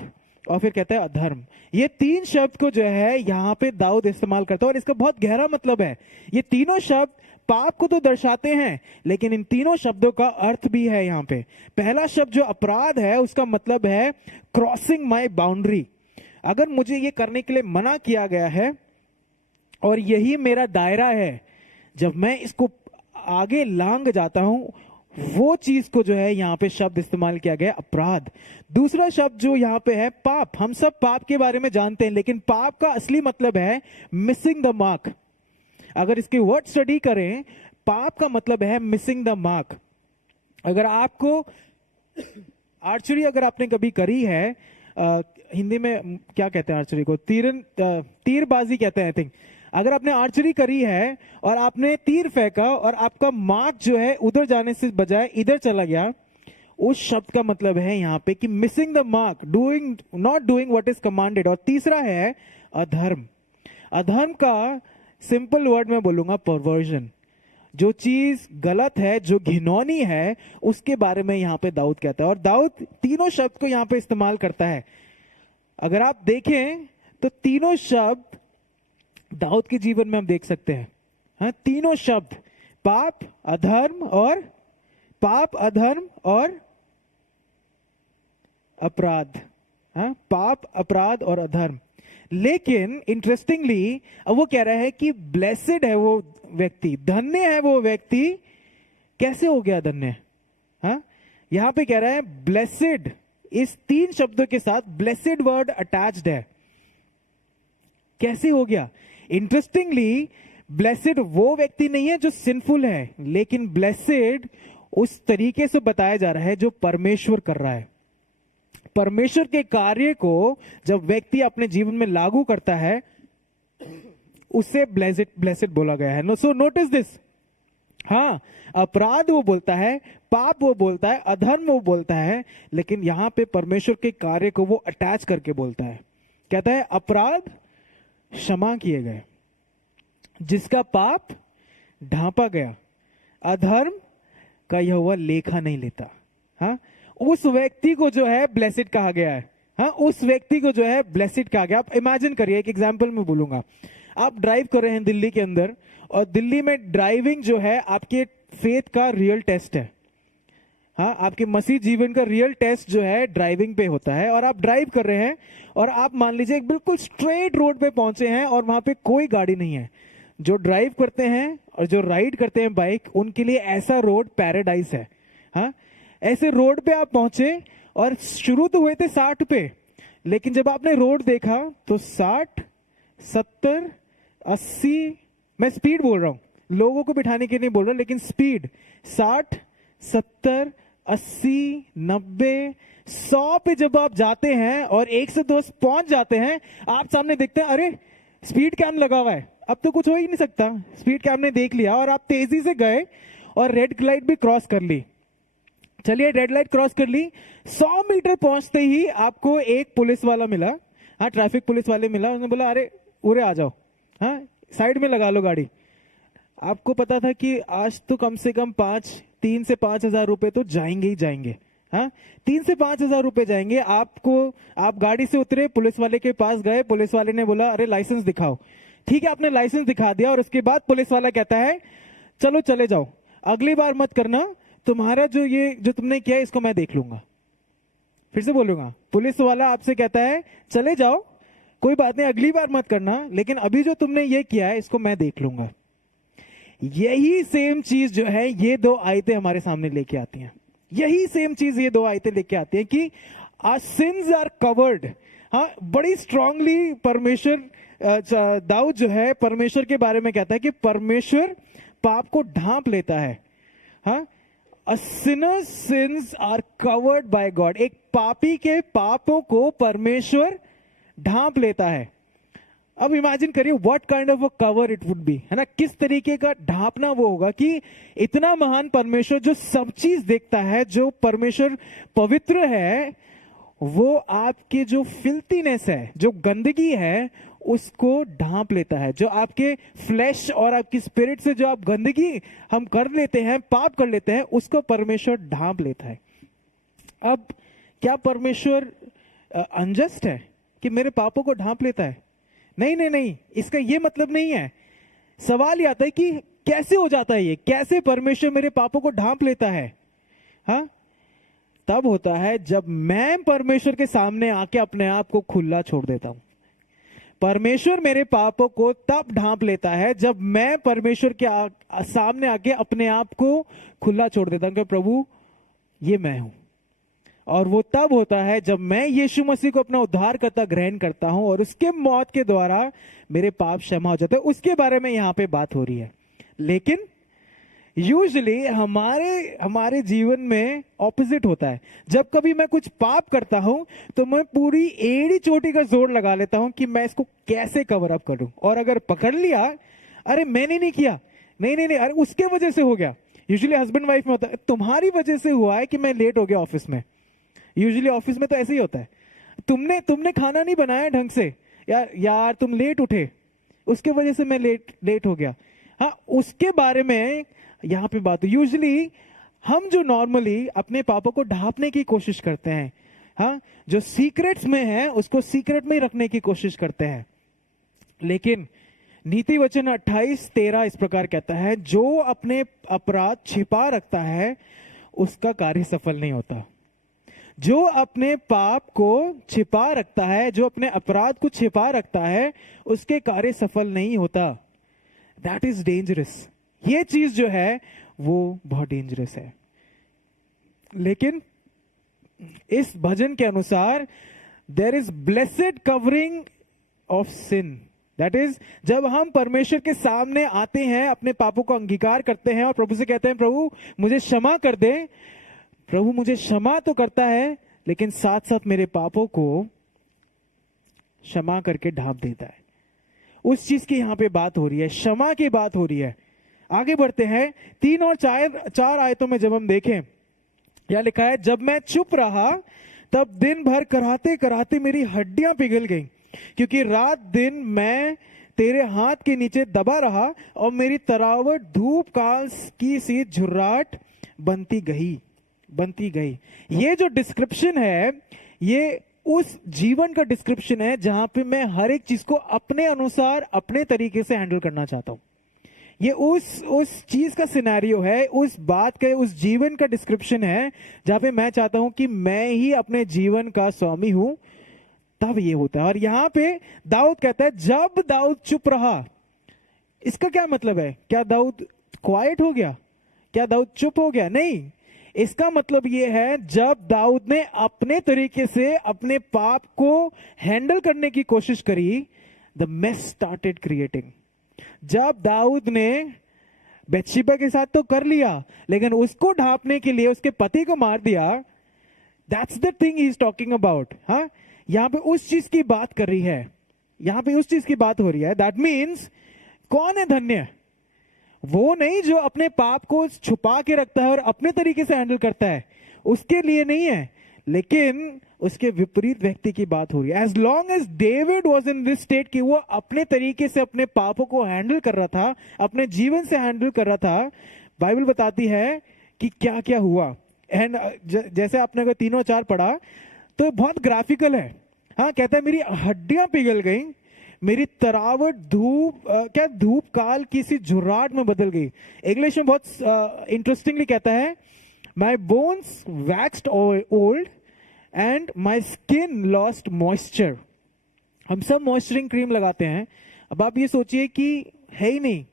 और फिर कहता है अधर्म। ये 3 शब्द को जो है यहाँ पे दाऊद इस्तेमाल करता है और इसका बहुत गहरा मतलब है। ये तीनों शब्द पाप को तो दर्शाते हैं, लेकिन इन तीनों शब्दों का अर्थ भी है यहाँ पे। पहला शब्द जो अपराध है, उसका मतलब है क्रॉसिंग माय बाउंड्री। अगर मुझे ये करने के लिए मना किया गया है और यही मेरा दायरा है, जब मैं इसको आगे लांग जाता हूं, वो चीज को जो है यहाँ पे शब्द इस्तेमाल किया गया अपराध। दूसरा शब्द जो यहाँ पे है पाप। हम सब पाप के बारे में जानते हैं, लेकिन पाप का असली मतलब है मिसिंग द मार्क। अगर इसकी वर्ड स्टडी करें, पाप का मतलब है मिसिंग द मार्क। अगर आपको आर्चरी अगर आपने कभी करी है, हिंदी में क्या कहते हैं आर्चरी को? तीरबाजी कहते हैं आई थिंक। अगर आपने आर्चरी करी है और आपने तीर फेंका और आपका मार्क जो है उधर जाने से बजाय इधर चला गया, उस शब्द का मतलब है यहाँ पे कि missing the mark, doing not doing what is commanded. और तीसरा है अधर्म। अधर्म का सिंपल वर्ड में बोलूंगा परवर्जन। जो चीज गलत है, जो घिनौनी है, उसके बारे में यहाँ पे दाऊद कहता है। और दाऊद तीनों शब्द को यहाँ पे इस्तेमाल करता है। अगर आप देखें तो तीनों शब्द दाऊद के जीवन में हम देख सकते हैं। हाँ, तीनों शब्द पाप, अधर्म और अपराध। हाँ, पाप, अपराध और अधर्म। लेकिन इंटरेस्टिंगली अब वो कह रहा है कि ब्लेसेड है वो व्यक्ति, धन्य है वो व्यक्ति। कैसे हो गया धन्य? हाँ, यहां पे कह रहा है ब्लेसेड, इस तीन शब्दों के साथ ब्लेसेड वर्ड अटैच्ड है। कैसे हो गया? इंटरेस्टिंगली ब्लेसेड वो व्यक्ति नहीं है जो सिंफुल है, लेकिन ब्लेसेड उस तरीके से बताया जा रहा है जो परमेश्वर कर रहा है। परमेश्वर के कार्य को जब व्यक्ति अपने जीवन में लागू करता है, उसे ब्लेसेड बोला गया है। सो नोटिस दिस। हाँ, अपराध वो बोलता है, पाप वो बोलता है, अधर्म वो बोलता है, लेकिन यहां पे परमेश्वर के कार्य को वो अटैच करके बोलता है। कहता है अपराध क्षमा किए गए, जिसका पाप ढांपा गया, अधर्म का यहोवा लेखा नहीं लेता। हाँ, उस व्यक्ति को जो है ब्लेसिड कहा गया है। हाँ, उस व्यक्ति को जो है ब्लेसिड कहा गया। आप इमेजिन करिए, एक एग्जांपल में बोलूंगा। आप ड्राइव कर रहे हैं दिल्ली के अंदर, और दिल्ली में ड्राइविंग जो है आपके फेथ का रियल टेस्ट है। हाँ, आपके मसीह जीवन का रियल टेस्ट जो है ड्राइविंग पे होता है। और आप ड्राइव कर रहे हैं और आप मान लीजिए एक बिल्कुल स्ट्रेट रोड पे पहुंचे हैं और वहां पे कोई गाड़ी नहीं है। जो ड्राइव करते हैं और जो राइड करते हैं बाइक, उनके लिए ऐसा रोड पैराडाइज है। हाँ, ऐसे रोड पे आप पहुंचे और शुरू तो हुए थे 60 पे, लेकिन जब आपने रोड देखा तो 60, 70, 80, मैं स्पीड बोल रहा हूं, लोगों को बिठाने के नहीं बोल रहा, लेकिन स्पीड 60, 70, 80, 90, 100 पे जब आप जाते हैं और 1 से 2 पहुंच जाते हैं, आप सामने देखते हैं अरे स्पीड कैम लगा हुआ है, अब तो कुछ हो ही नहीं सकता। स्पीड कैम ने देख लिया और आप तेजी से गए और रेड लाइट भी क्रॉस कर ली। चलिए, रेड लाइट क्रॉस कर ली, 100 मीटर पहुंचते ही आपको एक पुलिस वाला मिला। हाँ, ट्रैफिक पुलिस वाले मिला। उसने बोला अरे उरे आ जाओ, हाँ साइड में लगा लो गाड़ी। आपको पता था कि आज तो कम से कम 3 से 5 हजार रुपए तो जाएंगे ही जाएंगे। हाँ, 3 से 5 हजार रुपए जाएंगे आपको। आप गाड़ी से उतरे, पुलिस वाले के पास गए, पुलिस वाले ने बोला अरे लाइसेंस दिखाओ। ठीक है, आपने लाइसेंस दिखा दिया और उसके बाद पुलिस वाला कहता है चलो चले जाओ, अगली बार मत करना, तुम्हारा जो तुमने किया है इसको मैं देख लूंगा। फिर से बोलूंगा, पुलिस वाला आपसे कहता है चले जाओ, कोई बात नहीं, अगली बार मत करना, लेकिन अभी जो तुमने ये किया है इसको मैं देख लूंगा। यही सेम चीज जो है ये 2 आयतें हमारे सामने लेके आती हैं। यही सेम चीज ये 2 आयतें लेके आती हैं कि आवर सिंस आर कवर्ड। हाँ, बड़ी स्ट्रांगली परमेश्वर, दाऊद जो है परमेश्वर के बारे में कहता है कि परमेश्वर पाप को ढांप लेता है। हाँ, A sinner's sins are covered by God. एक पापी के पापों को परमेश्वर ढांप लेता है। अब इमेजिन करिए what kind of a cover it would be, है ना, किस तरीके का ढांपना वो होगा कि इतना महान परमेश्वर जो सब चीज देखता है, जो परमेश्वर पवित्र है, वो आपके जो फिल्थीनेस है, जो गंदगी है, उसको ढांप लेता है। जो आपके फ्लैश और आपकी स्पिरिट से जो आप गंदगी हम कर लेते हैं, पाप कर लेते हैं, उसको परमेश्वर ढांप लेता है। अब क्या परमेश्वर अनजस्ट है कि मेरे पापों को ढांप लेता है? नहीं नहीं नहीं, इसका ये मतलब नहीं है। सवाल ये आता है कि कैसे हो जाता है ये, कैसे परमेश्वर मेरे पापों को ढांप लेता है? हाँ, तब होता है जब मैं परमेश्वर के सामने आके अपने आप को खुला छोड़ देता हूं। परमेश्वर मेरे पापों को तब ढांप लेता है जब मैं परमेश्वर के सामने आके अपने आप को खुला छोड़ देता हूं कि प्रभु ये मैं हूं। और वो तब होता है जब मैं यीशु मसीह को अपना उद्धारकर्ता ग्रहण करता हूं और उसके मौत के द्वारा मेरे पाप क्षमा हो जाते हैं। उसके बारे में यहां पे बात हो रही है। लेकिन यूजुअली हमारे जीवन में ऑपोजिट होता है। जब कभी मैं कुछ पाप करता हूं तो मैं पूरी एड़ी चोटी का जोर लगा लेता हूं कि मैं इसको कैसे कवर अप करूं, और अगर पकड़ लिया, अरे मैंने नहीं किया, नहीं नहीं नहीं, अरे उसके वजह से हो गया। यूजुअली हस्बैंड वाइफ में होता है, तुम्हारी वजह से हुआ है कि मैं लेट हो गया ऑफिस में। यूजुअली ऑफिस में तो ऐसे ही होता है, तुमने खाना नहीं बनाया ढंग से, यार तुम लेट उठे, उसके वजह से मैं लेट हो गया। हाँ, उसके बारे में यहाँ पे बात। यूजुअली हम जो नॉर्मली अपने पापों को ढांपने की कोशिश करते हैं, हाँ, जो सीक्रेट्स में है उसको सीक्रेट में ही रखने की कोशिश करते हैं। लेकिन नीति वचन 28:13 इस प्रकार कहता है, जो अपने अपराध छिपा रखता है उसका कार्य सफल नहीं होता। जो अपने पाप को छिपा रखता है, जो अपने अपराध को छिपा रखता है, उसके कार्य सफल नहीं होता। That is dangerous. ये चीज जो है वो बहुत डेंजरस है। लेकिन इस भजन के अनुसार there is blessed covering of sin. That is, जब हम परमेश्वर के सामने आते हैं, अपने पापों को अंगीकार करते हैं और प्रभु से कहते हैं, प्रभु मुझे क्षमा कर दे। प्रभु मुझे क्षमा तो करता है, लेकिन साथ साथ मेरे पापों को क्षमा करके ढांप देता है। उस चीज की यहां पे बात हो रही है, क्षमा की बात हो रही है। आगे बढ़ते हैं 3 और 4 आयतों में जब हम देखें, यह लिखा है, जब मैं चुप रहा तब दिन भर कराहते कराहते मेरी हड्डियां पिघल गईं, क्योंकि रात दिन मैं तेरे हाथ के नीचे दबा रहा और मेरी तरावट धूप काल की सी झुर्राहट बनती गई। ये जो डिस्क्रिप्शन है, ये उस जीवन का डिस्क्रिप्शन है जहां पे मैं हर एक चीज को अपने अनुसार अपने तरीके से हैंडल करना चाहता हूं। ये उस चीज का सिनेरियो है, उस बात का, उस जीवन का डिस्क्रिप्शन है जहां पे मैं चाहता हूं कि मैं ही अपने जीवन का स्वामी हूं। तब ये होता है। और यहां पे दाऊद कहता है, जब दाऊद चुप रहा, इसका क्या मतलब है? क्या दाऊद क्वाइट हो गया? क्या दाऊद चुप हो गया? नहीं, इसका मतलब यह है, जब दाऊद ने अपने तरीके से अपने पाप को हैंडल करने की कोशिश करी, द मेस स्टार्टेड क्रिएटिंग। जब दाऊद ने बेतशेबा के साथ तो कर लिया, लेकिन उसको ढांपने के लिए उसके पति को मार दिया। That's the thing he is talking about. हाँ, यहां पे उस चीज की बात कर रही है, यहां पे उस चीज की बात हो रही है। दैट मीन्स कौन है धन्य? वो नहीं जो अपने पाप को छुपा के रखता है और अपने तरीके से हैंडल करता है, उसके लिए नहीं है, लेकिन उसके विपरीत व्यक्ति की बात हो रही है। As long as David was in this state कि वो अपने तरीके से अपने पापों को हैंडल कर रहा था, अपने जीवन से हैंडल कर रहा था, बाइबल बताती है कि क्या क्या हुआ। एंड जैसे आपने अगर 3 और 4 पढ़ा तो बहुत ग्राफिकल है। हाँ, कहता है मेरी हड्डियां पिघल गई, मेरी तरावट धूप काल की सी झुर्राहट में बदल गई। इंग्लिश में बहुत इंटरेस्टिंगली कहता है, माई bones vaxxed old and my skin lost moisture. हम सब मॉइस्चरिंग क्रीम लगाते हैं। अब आप ये सोचिए कि है ही नहीं,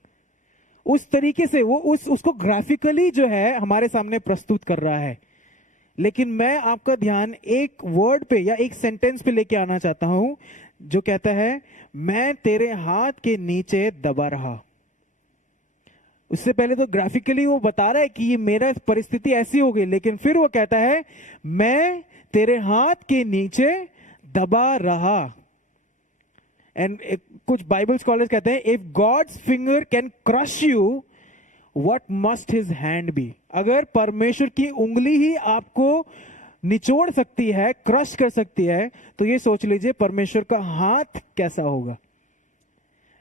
उस तरीके से वो उसको ग्राफिकली जो है हमारे सामने प्रस्तुत कर रहा है। लेकिन मैं आपका ध्यान एक वर्ड पे या एक सेंटेंस पे लेके आना चाहता हूं जो कहता है, मैं तेरे हाथ के नीचे दबा रहा। उससे पहले तो ग्राफिकली वो बता रहा है कि ये मेरा परिस्थिति ऐसी हो गई, लेकिन फिर वो कहता है मैं तेरे हाथ के नीचे दबा रहा। एंड कुछ बाइबल स्कॉलर्स कहते हैं, if God's finger can crush you, what must his hand be. अगर परमेश्वर की उंगली ही आपको निचोड़ सकती है, क्रश कर सकती है, तो ये सोच लीजिए परमेश्वर का हाथ कैसा होगा।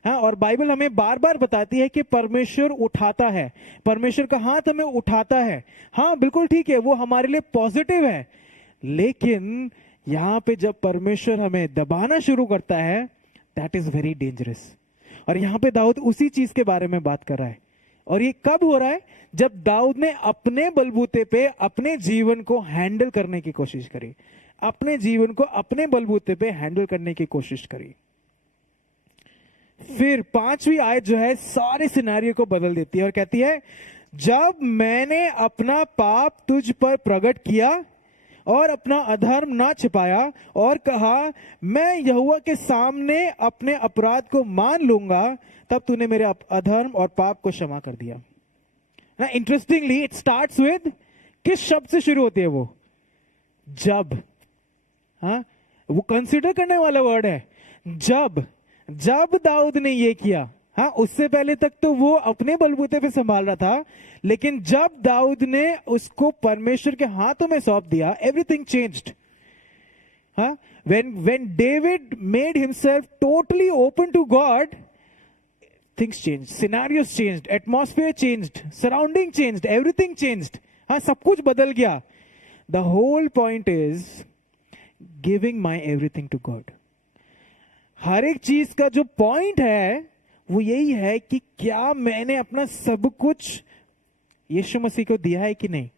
हाँ, और बाइबल हमें बार बार बताती है कि परमेश्वर उठाता है, परमेश्वर का हाथ हमें उठाता है। हाँ, बिल्कुल ठीक है, वो हमारे लिए पॉजिटिव है। लेकिन यहां पे जब परमेश्वर हमें दबाना शुरू करता है, दैट इज वेरी डेंजरस। और यहां पे दाऊद उसी चीज के बारे में बात कर रहा है। और ये कब हो रहा है? जब दाऊद ने अपने बलबूते पे अपने जीवन को हैंडल करने की कोशिश करी, अपने जीवन को अपने बलबूते पे हैंडल करने की कोशिश करी। फिर 5वीं आयत जो है सारे सिनेरियो को बदल देती है और कहती है, जब मैंने अपना पाप तुझ पर प्रकट किया और अपना अधर्म ना छिपाया और कहा मैं यहोवा के सामने अपने अपराध को मान लूंगा, तब तूने मेरे अधर्म और पाप को क्षमा कर दिया। ना। इंटरेस्टिंगली इट स्टार्ट्स विद, किस शब्द से शुरू होती है वो? जब। हाँ, वो कंसिडर करने वाला वर्ड है, जब। जब दाऊद ने ये किया, हाँ, उससे पहले तक तो वो अपने बलबूते पे संभाल रहा था, लेकिन जब दाऊद ने उसको परमेश्वर के हाथों में सौंप दिया, एवरीथिंग चेंज्ड। हाँ, when David made himself totally open to God, things changed, scenarios changed, atmosphere changed, surrounding changed, everything changed. हाँ, सब कुछ बदल गया. The whole point is giving my everything to God. हर एक चीज का जो पॉइंट है वो यही है कि क्या मैंने अपना सब कुछ यीशु मसीह को दिया है कि नहीं.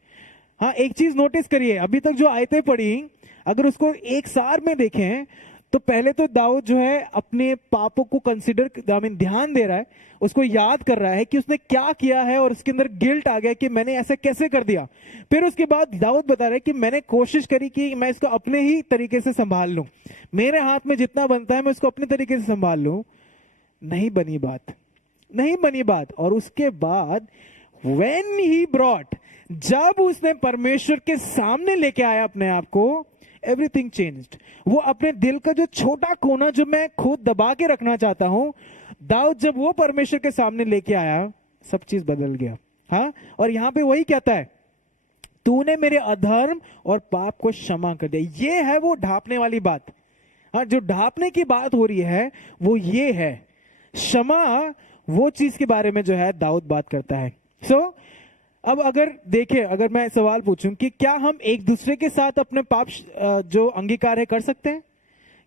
हाँ, एक चीज नोटिस करिए, अभी तक जो आयतें पढ़ी, अगर उसको एक सार में देखें तो पहले तो दाऊद जो है अपने पापों को कंसिडर, ध्यान दे रहा है, उसको याद कर रहा है कि उसने क्या किया है और उसके अंदर गिल्ट आ गया कि मैंने ऐसा कैसे कर दिया. फिर उसके बाद दाऊद बता रहा है कि मैंने कोशिश करी कि मैं इसको अपने ही तरीके से संभाल लूं, मेरे हाथ में जितना बनता है मैं उसको अपने तरीके से संभाल लूं. नहीं बनी बात, नहीं बनी बात. और उसके बाद when he brought, जब उसने परमेश्वर के सामने लेके आया अपने आप को, एवरीथिंग चेंज्ड. वो अपने दिल का जो छोटा कोना जो मैं खुद दबा के रखना चाहता हूं, दाऊद जब वो परमेश्वर के सामने लेके आया, सब चीज बदल गया. हाँ, और यहां पे वही कहता है, तूने मेरे अधर्म और पाप को क्षमा कर दिया. ये है वो ढांपने वाली बात. हाँ, जो ढांपने की बात हो रही है वो ये है. क्षमा वो चीज के बारे में जो है दाऊद बात करता है. सो अब अगर देखें, अगर मैं सवाल पूछूं कि क्या हम एक दूसरे के साथ अपने पाप जो अंगीकार है कर सकते हैं?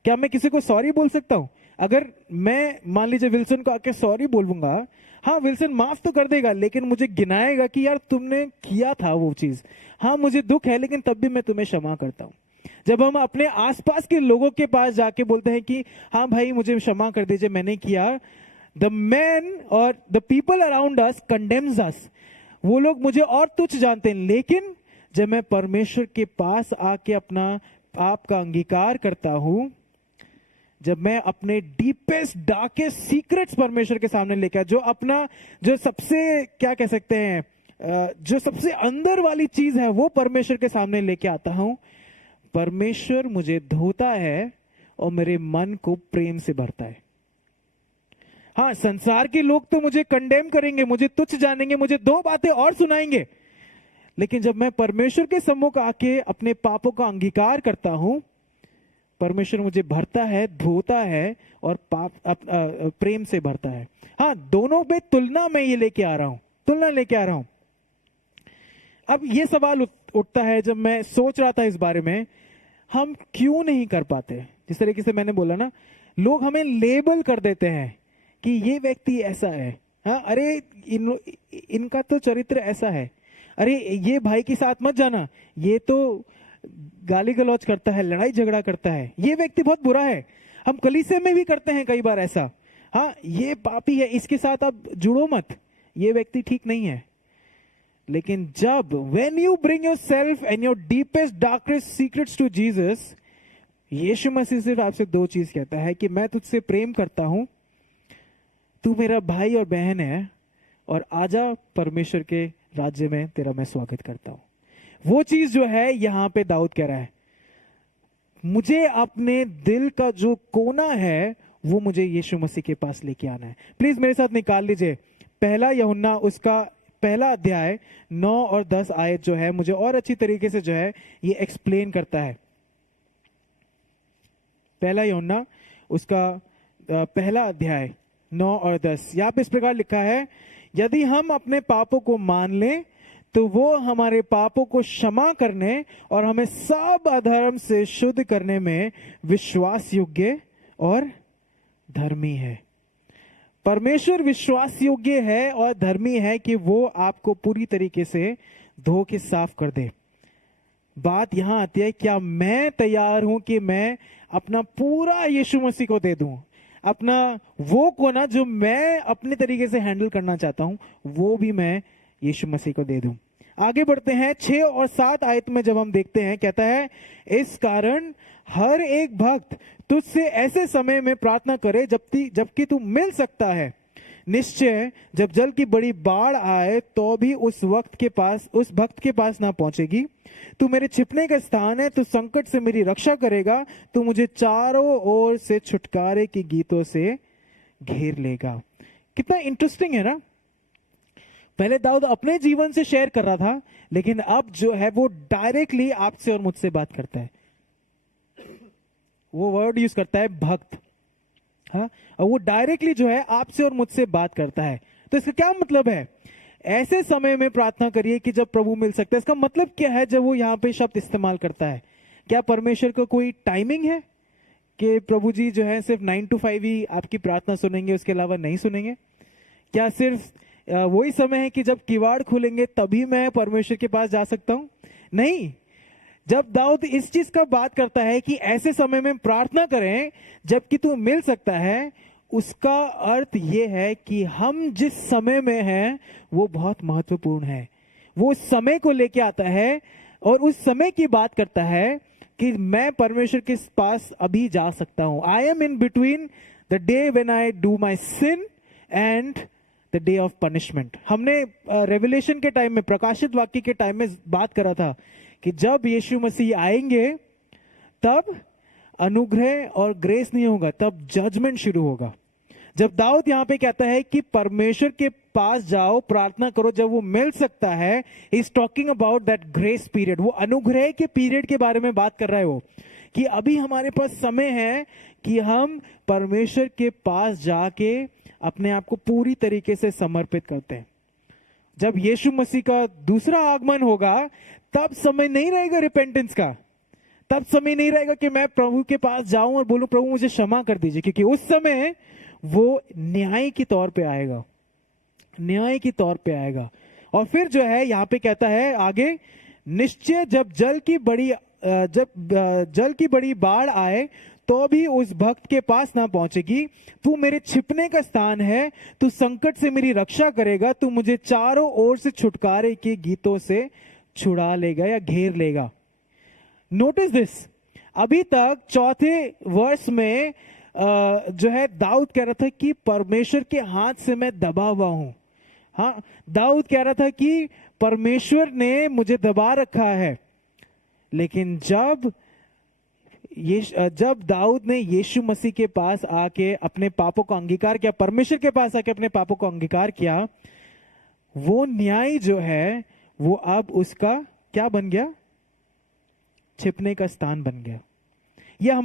क्या मैं किसी को सॉरी बोल सकता हूं? अगर मैं मान लीजिए विल्सन को आके सॉरी बोलूंगा, हाँ विल्सन माफ तो कर देगा, लेकिन मुझे गिनाएगा कि यार तुमने किया था वो चीज, हाँ मुझे दुख है लेकिन तब भी मैं तुम्हें क्षमा करता हूं. जब हम अपने आसपास के लोगों के पास जाके बोलते हैं कि हाँ भाई मुझे क्षमा कर दीजिए, मैंने किया, द मैन और the people around us condemns us. वो लोग मुझे और तुच्छ जानते हैं. लेकिन जब मैं परमेश्वर के पास आके अपना पाप का अंगीकार करता हूं, जब मैं अपने डीपेस्ट डार्केस्ट सीक्रेट्स परमेश्वर के सामने लेकर, जो अपना जो सबसे क्या कह सकते हैं, जो सबसे अंदर वाली चीज है वो परमेश्वर के सामने लेके आता हूं, परमेश्वर मुझे धोता है और मेरे मन को प्रेम से भरता है. हाँ, संसार के लोग तो मुझे कंडेम करेंगे, मुझे तुच्छ जानेंगे, मुझे दो बातें और सुनाएंगे, लेकिन जब मैं परमेश्वर के सम्मुख आके अपने पापों का अंगीकार करता हूं, परमेश्वर मुझे भरता है, धोता है और प्रेम से भरता है. हाँ, दोनों में तुलना मैं ये लेके आ रहा हूं, तुलना लेके आ रहा हूं. अब ये सवाल उठता है जब मैं सोच रहा था इस बारे में, हम क्यों नहीं कर पाते? जिस तरीके से मैंने बोला ना, लोग हमें लेबल कर देते हैं कि ये व्यक्ति ऐसा है, हाँ अरे इनका तो चरित्र ऐसा है, अरे ये भाई के साथ मत जाना, ये तो गाली गलौज करता है, लड़ाई झगड़ा करता है, ये व्यक्ति बहुत बुरा है. हम कलीसिया में भी करते हैं कई बार ऐसा, हाँ ये पापी है, इसके साथ आप जुड़ो मत, ये व्यक्ति ठीक नहीं है. लेकिन जब when you bring yourself and your deepest darkest secrets to Jesus, यीशु मसीह सिर्फ आपसे दो चीज कहता है कि मैं तुझसे प्रेम करता हूं, तू मेरा भाई और बहन है, और आजा परमेश्वर के राज्य में तेरा मैं स्वागत करता हूं. वो चीज जो है यहां पे दाऊद कह रहा है, मुझे अपने दिल का जो कोना है वो मुझे यीशु मसीह के पास लेके आना है. प्लीज मेरे साथ निकाल लीजिए पहला यूहन्ना उसका पहला अध्याय 9 और 10 आयत जो है मुझे और अच्छी तरीके से जो है ये एक्सप्लेन करता है. पहला यूहन्ना उसका पहला अध्याय 9 और 10, यहाँ पे इस प्रकार लिखा है, यदि हम अपने पापों को मान लें तो वो हमारे पापों को क्षमा करने और हमें सब अधर्म से शुद्ध करने में विश्वास योग्य और धर्मी है. परमेश्वर विश्वास योग्य है और धर्मी है कि वो आपको पूरी तरीके से धो के साफ कर दे. बात यहां आती है, क्या मैं तैयार हूं कि मैं अपना पूरा यीशु मसीह को दे दूं, अपना वो कोना जो मैं अपने तरीके से हैंडल करना चाहता हूं वो भी मैं यीशु मसीह को दे दूं. आगे बढ़ते हैं 6 और 7 आयत में जब हम देखते हैं, कहता है, इस कारण हर एक भक्त तुझसे ऐसे समय में प्रार्थना करे जबकि तू मिल सकता है, निश्चय जब जल की बड़ी बाढ़ आए तो भी उस भक्त के पास ना पहुंचेगी। तू मेरे छिपने का स्थान है, तू संकट से मेरी रक्षा करेगा, तू मुझे चारों ओर से छुटकारे के गीतों से घेर लेगा। कितना इंटरेस्टिंग है ना। पहले दाऊद अपने जीवन से शेयर कर रहा था, लेकिन अब जो है वो डायरेक्टली आपसे और मुझसे बात करता है। वो वर्ड यूज करता है भक्त, हाँ, और वो डायरेक्टली जो है आपसे और मुझसे बात करता है। तो इसका क्या मतलब है? ऐसे समय में प्रार्थना करिए कि जब प्रभु मिल सकता है। इसका मतलब क्या है जब वो यहाँ पे शब्द इस्तेमाल करता है? क्या परमेश्वर का कोई टाइमिंग है कि प्रभु जी जो है सिर्फ 9 to 5 ही आपकी प्रार्थना सुनेंगे, उसके अलावा नहीं सुनेंगे? क्या सिर्फ वही समय है कि जब किवाड़ खुलेंगे तभी मैं परमेश्वर के पास जा सकता हूं? नहीं। जब दाऊद इस चीज का बात करता है कि ऐसे समय में प्रार्थना करें जबकि तू मिल सकता है, उसका अर्थ यह है कि हम जिस समय में हैं वो बहुत महत्वपूर्ण है। वो उस समय को लेके आता है और उस समय की बात करता है कि मैं परमेश्वर के पास अभी जा सकता हूं। I am in between the day when I do my sin and the day of punishment. हमने रेवलेशन के टाइम में, प्रकाशित वाक्य के टाइम में बात करा था कि जब यीशु मसीह आएंगे तब अनुग्रह और ग्रेस नहीं होगा, तब जजमेंट शुरू होगा। जब दाऊद यहां पे कहता है कि परमेश्वर के पास जाओ, प्रार्थना करो, जब वो मिल सकता है, is talking about that grace period. वो अनुग्रह के पीरियड के बारे में बात कर रहा है वो, कि अभी हमारे पास समय है कि हम परमेश्वर के पास जाके अपने आप को पूरी तरीके से समर्पित करते हैं। जब यीशु मसीह का दूसरा आगमन होगा तब समय नहीं रहेगा रिपेंटेंस का, तब समय नहीं रहेगा कि मैं प्रभु के पास जाऊं और बोलूं प्रभु मुझे क्षमा कर दीजिए, क्योंकि उस समय वो न्याय के तौर पे आएगा, न्याय के तौर पे आएगा। और फिर जो है यहां पे कहता है आगे, निश्चय जब जल की बड़ी बाढ़ आए तो भी उस भक्त के पास ना पहुंचेगी। तू मेरे छिपने का स्थान है, तू संकट से मेरी रक्षा करेगा, तू मुझे चारों ओर से छुटकारे के गीतों से छुड़ा लेगा या घेर लेगा। नोटिस दिस, अभी तक चौथे वर्ष में जो है दाऊद कह रहा था कि परमेश्वर के हाथ से मैं दबा हुआ हूं। हाँ, दाऊद कह रहा था कि परमेश्वर ने मुझे दबा रखा है। लेकिन जब दाऊद ने यीशु मसीह के पास आके अपने पापों को अंगीकार किया, परमेश्वर के पास आके अपने पापों को अंगीकार किया, वो न्याय जो है वो अब उसका क्या बन गया? छिपने का स्थान बन गया। यह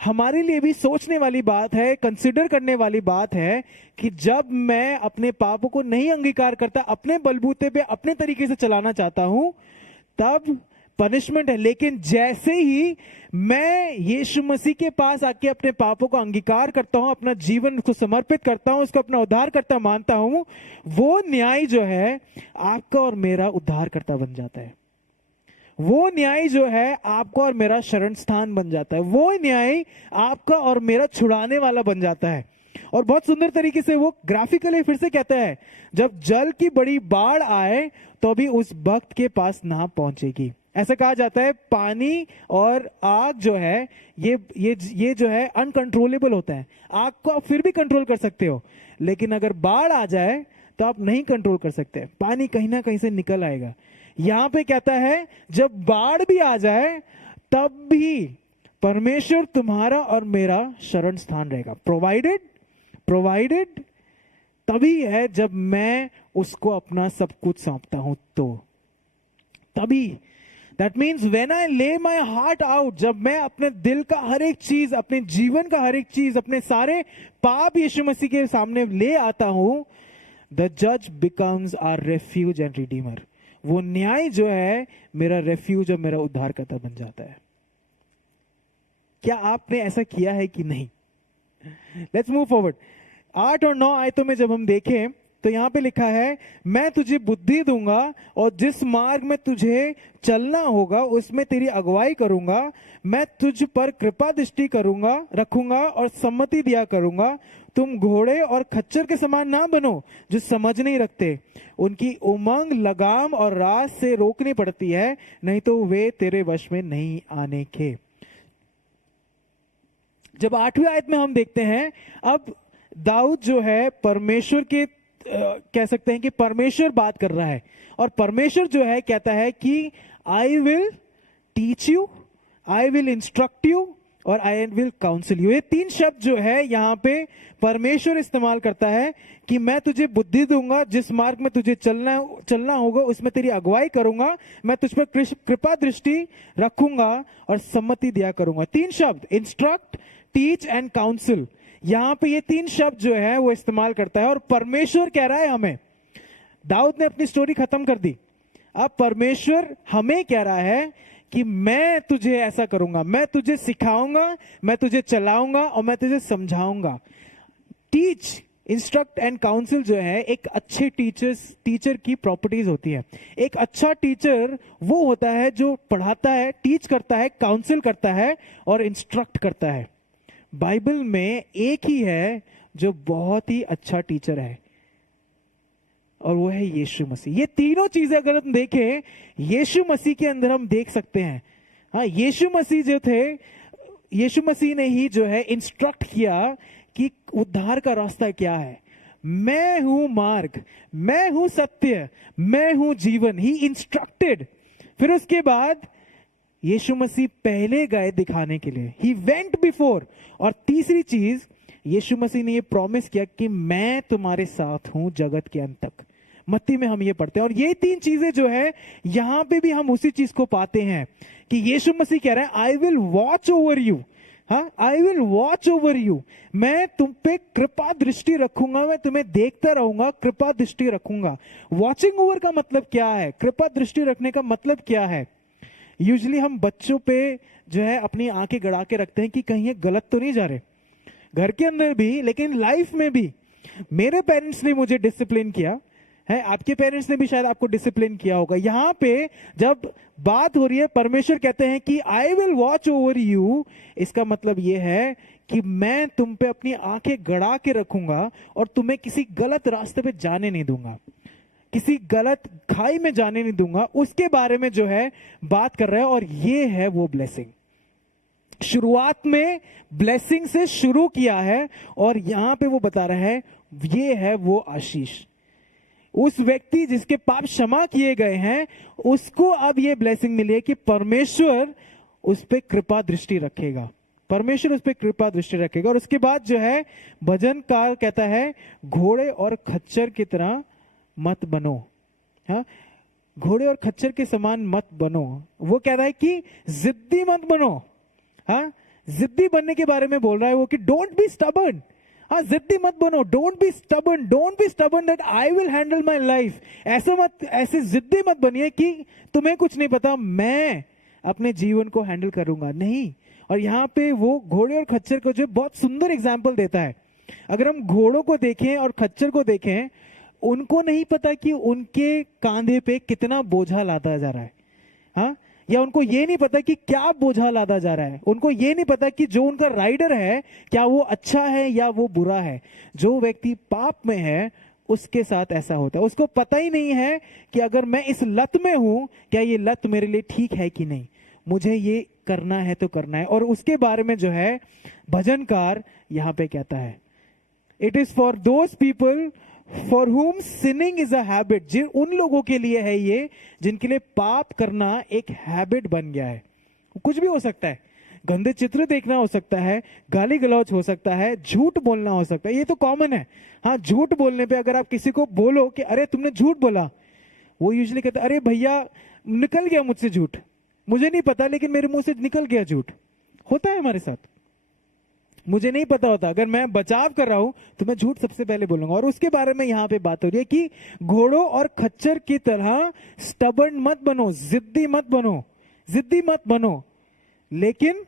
हमारे लिए भी सोचने वाली बात है, कंसिडर करने वाली बात है कि जब मैं अपने पापों को नहीं अंगीकार करता, अपने बलबूते पे अपने तरीके से चलाना चाहता हूं, तब पनिशमेंट है। लेकिन जैसे ही मैं यीशु मसीह के पास आके अपने पापों का अंगीकार करता हूं, अपना जीवन को समर्पित करता हूं, उसको अपना उद्धारकर्ता मानता हूं, वो न्याय जो है आपका और मेरा उद्धारकर्ता बन जाता है। वो न्याय जो है आपका और मेरा शरण स्थान बन जाता है। वो न्याय आपका और मेरा छुड़ाने वाला बन जाता है। और बहुत सुंदर तरीके से वो ग्राफिकली फिर से कहता है, जब जल की बड़ी बाढ़ आए तो भी उस भक्त के पास ना पहुंचेगी। ऐसा कहा जाता है पानी और आग जो है ये जो है अनकंट्रोलेबल होता है। आग को आप फिर भी कंट्रोल कर सकते हो, लेकिन अगर बाढ़ आ जाए तो आप नहीं कंट्रोल कर सकते, पानी कहीं ना कहीं से निकल आएगा। यहां पे कहता है जब बाढ़ भी आ जाए तब भी परमेश्वर तुम्हारा और मेरा शरण स्थान रहेगा। प्रोवाइडेड तभी है जब मैं उसको अपना सब कुछ सौंपता हूं, तो तभी। दैट मीन्स व्हेन आई ले माई हार्ट आउट, जब मैं अपने दिल का हर एक चीज, अपने जीवन का हर एक चीज, अपने सारे पाप यीशु मसीह के सामने ले आता हूं, द जज becomes our refuge and redeemer. वो न्याय जो है मेरा रेफ्यूज और मेरा उद्धारकर्ता बन जाता है। क्या आपने ऐसा किया है कि नहीं? Let's move forward. 8 और 9 आयतों में जब हम देखें तो यहां पे लिखा है, मैं तुझे बुद्धि दूंगा और जिस मार्ग में तुझे चलना होगा उसमें तेरी अगुवाई करूंगा। मैं तुझ पर कृपा दृष्टि रखूंगा और सम्मति दिया करूंगा। तुम घोड़े और खच्चर के समान ना बनो जो समझ नहीं रखते। उनकी उमंग लगाम और रास से रोकनी पड़ती है, नहीं तो वे तेरे वश में नहीं आने के। जब 8वीं आयत में हम देखते हैं, अब दाऊद जो है परमेश्वर के कह सकते हैं कि परमेश्वर बात कर रहा है, और परमेश्वर जो है कहता है कि I will teach you, I will instruct you और आई विल काउंसिल यू। ये तीन शब्द जो है यहाँ पे परमेश्वर इस्तेमाल करता है कि मैं तुझे बुद्धि दूंगा, जिस मार्ग में तुझे चलना होगा उसमें तेरी अगुवाई करूंगा, मैं तुझ पर कृपा दृष्टि रखूंगा और सम्मति दिया करूंगा। तीन शब्द, इंस्ट्रक्ट, टीच एंड काउंसिल, यहाँ पे ये तीन शब्द जो है वो इस्तेमाल करता है। और परमेश्वर कह रहा है हमें, दाऊद ने अपनी स्टोरी खत्म कर दी, अब परमेश्वर हमें कह रहा है कि मैं तुझे ऐसा करूंगा, मैं तुझे सिखाऊंगा, मैं तुझे चलाऊंगा और मैं तुझे समझाऊंगा। टीच, इंस्ट्रक्ट एंड काउंसिल जो है एक अच्छे टीचर की प्रॉपर्टीज होती है। एक अच्छा टीचर वो होता है जो पढ़ाता है, टीच करता है, काउंसिल करता है और इंस्ट्रक्ट करता है। बाइबल में एक ही है जो बहुत ही अच्छा टीचर है और वो है यीशु मसीह। ये तीनों चीजें अगर हम देखें यीशु मसीह के अंदर हम देख सकते हैं। हाँ, यीशु मसीह जो थे, यीशु मसीह ने ही जो है इंस्ट्रक्ट किया कि उद्धार का रास्ता क्या है। मैं हूं मार्ग, मैं हूं सत्य, मैं हूं जीवन। ही इंस्ट्रक्टेड। फिर उसके बाद यीशु मसीह पहले गए दिखाने के लिए, ही वेंट बिफोर। और तीसरी चीज, यीशु मसीह ने ये प्रॉमिस किया कि मैं तुम्हारे साथ हूं जगत के अंत तक। मत्ती में हम ये पढ़ते हैं। और ये तीन चीजें जो है यहां पे भी हम उसी चीज को पाते हैं कि यीशु मसीह कह रहा है I will watch over you. हाँ, I will watch over you, मैं तुम पे कृपा दृष्टि रखूंगा, मैं तुम्हें देखता रहूंगा, कृपा दृष्टि रखूंगा। वॉचिंग ओवर का मतलब क्या है? कृपा दृष्टि रखने का मतलब क्या है? यूजुअली हम बच्चों पे जो है अपनी आंखें गड़ा के रखते हैं कि कहीं ये गलत तो नहीं जा रहे, घर के अंदर भी लेकिन लाइफ में भी। मेरे पेरेंट्स ने मुझे डिसिप्लिन किया है, आपके पेरेंट्स ने भी शायद आपको डिसिप्लिन किया होगा। यहां पे जब बात हो रही है, परमेश्वर कहते हैं कि आई विल वॉच ओवर यू, इसका मतलब यह है कि मैं तुम पे अपनी आंखें गड़ा के रखूंगा और तुम्हें किसी गलत रास्ते पे जाने नहीं दूंगा, किसी गलत खाई में जाने नहीं दूंगा। उसके बारे में जो है बात कर रहा है। और ये है वो ब्लेसिंग, शुरुआत में ब्लेसिंग से शुरू किया है और यहां पे वो बता रहा है ये है वो आशीष। उस व्यक्ति जिसके पाप क्षमा किए गए हैं उसको अब ये ब्लेसिंग मिली है कि परमेश्वर उस पे कृपा दृष्टि रखेगा, परमेश्वर उस पे कृपा दृष्टि रखेगा। और उसके बाद जो है भजनकार कहता है घोड़े और खच्चर की तरह मत बनो। हाँ, घोड़े और खच्चर के समान मत बनो। वो कह रहा है कि जिद्दी मत बनो। हाँ, जिद्दी बनने के बारे में बोल रहा है वो कि डोंट बी स्टबर्न। हाँ, जिद्दी मत बनो, don't be stubborn that I will handle my life. ऐसे जिद्दी मत बनिए कि तुम्हें कुछ नहीं पता, मैं अपने जीवन को हैंडल करूंगा, नहीं। और यहाँ पे वो घोड़े और खच्चर को जो बहुत सुंदर एग्जाम्पल देता है। अगर हम घोड़ों को देखें और खच्चर को देखें, उनको नहीं पता कि उनके कांधे पे कितना बोझा लादा जा रहा है। हाँ, या उनको ये नहीं पता कि क्या बोझा लादा जा रहा है। उनको ये नहीं पता कि जो उनका राइडर है क्या वो अच्छा है या वो बुरा है। जो व्यक्ति पाप में है उसके साथ ऐसा होता है। उसको पता ही नहीं है कि अगर मैं इस लत में हूं, क्या ये लत मेरे लिए ठीक है कि नहीं, मुझे ये करना है तो करना है। और उसके बारे में जो है भजनकार यहां पे कहता है it is for those people for whom sinning is a habit. जिन उन लोगों के लिए है ये जिनके लिए पाप करना एक हैबिट बन गया है। कुछ भी हो सकता है, गंदे चित्र देखना हो सकता है, गाली गलौज हो सकता है, झूठ बोलना हो सकता है, ये तो कॉमन है। हाँ, झूठ बोलने पे अगर आप किसी को बोलो कि अरे तुमने झूठ बोला, वो यूजुअली कहता है अरे भैया निकल गया मुझसे झूठ, मुझे नहीं पता लेकिन मेरे मुंह से निकल गया झूठ। होता है हमारे साथ, मुझे नहीं पता होता, अगर मैं बचाव कर रहा हूं तो मैं झूठ सबसे पहले बोलूंगा। और उसके बारे में यहां पे बात हो रही है कि घोड़ों और खच्चर की तरह स्टबर्न मत बनो, जिद्दी मत बनो, लेकिन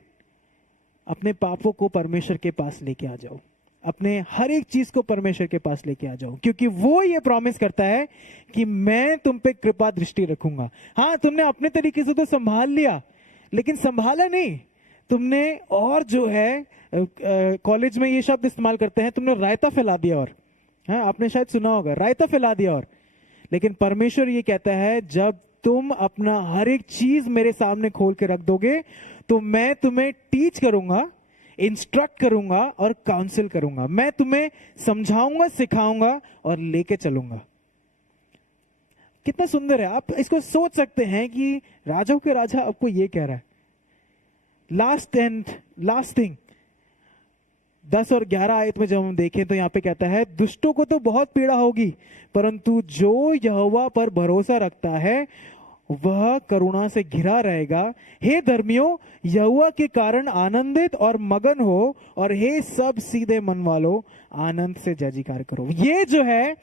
अपने पापों को परमेश्वर के पास लेके आ जाओ, अपने हर एक चीज को परमेश्वर के पास लेके आ जाओ, क्योंकि वो ये प्रॉमिस करता है कि मैं तुम पे कृपा दृष्टि रखूंगा। हाँ, तुमने अपने तरीके से तो संभाल लिया, लेकिन संभाला नहीं तुमने, और जो है कॉलेज में ये शब्द इस्तेमाल करते हैं, तुमने रायता फैला दिया। और हाँ, आपने शायद सुना होगा, रायता फैला दिया। और लेकिन परमेश्वर ये कहता है जब तुम अपना हर एक चीज मेरे सामने खोल के रख दोगे तो मैं तुम्हें टीच करूंगा, इंस्ट्रक्ट करूंगा और काउंसिल करूंगा, मैं तुम्हें समझाऊंगा, सिखाऊंगा और लेके चलूंगा। कितना सुंदर है। आप इसको सोच सकते हैं कि राजाओं के राजा आपको ये कह रहा है। लास्ट थिंग 10 और 11 आयत में जब हम देखें तो यहाँ पे कहता है, दुष्टों को तो बहुत पीड़ा होगी, परंतु जो यहोवा पर भरोसा रखता है वह करुणा से घिरा रहेगा। हे धर्मियों, यहोवा के कारण आनंदित और मगन हो, और हे सब सीधे मन वालों, आनंद से जय जयकार करो। ये जो है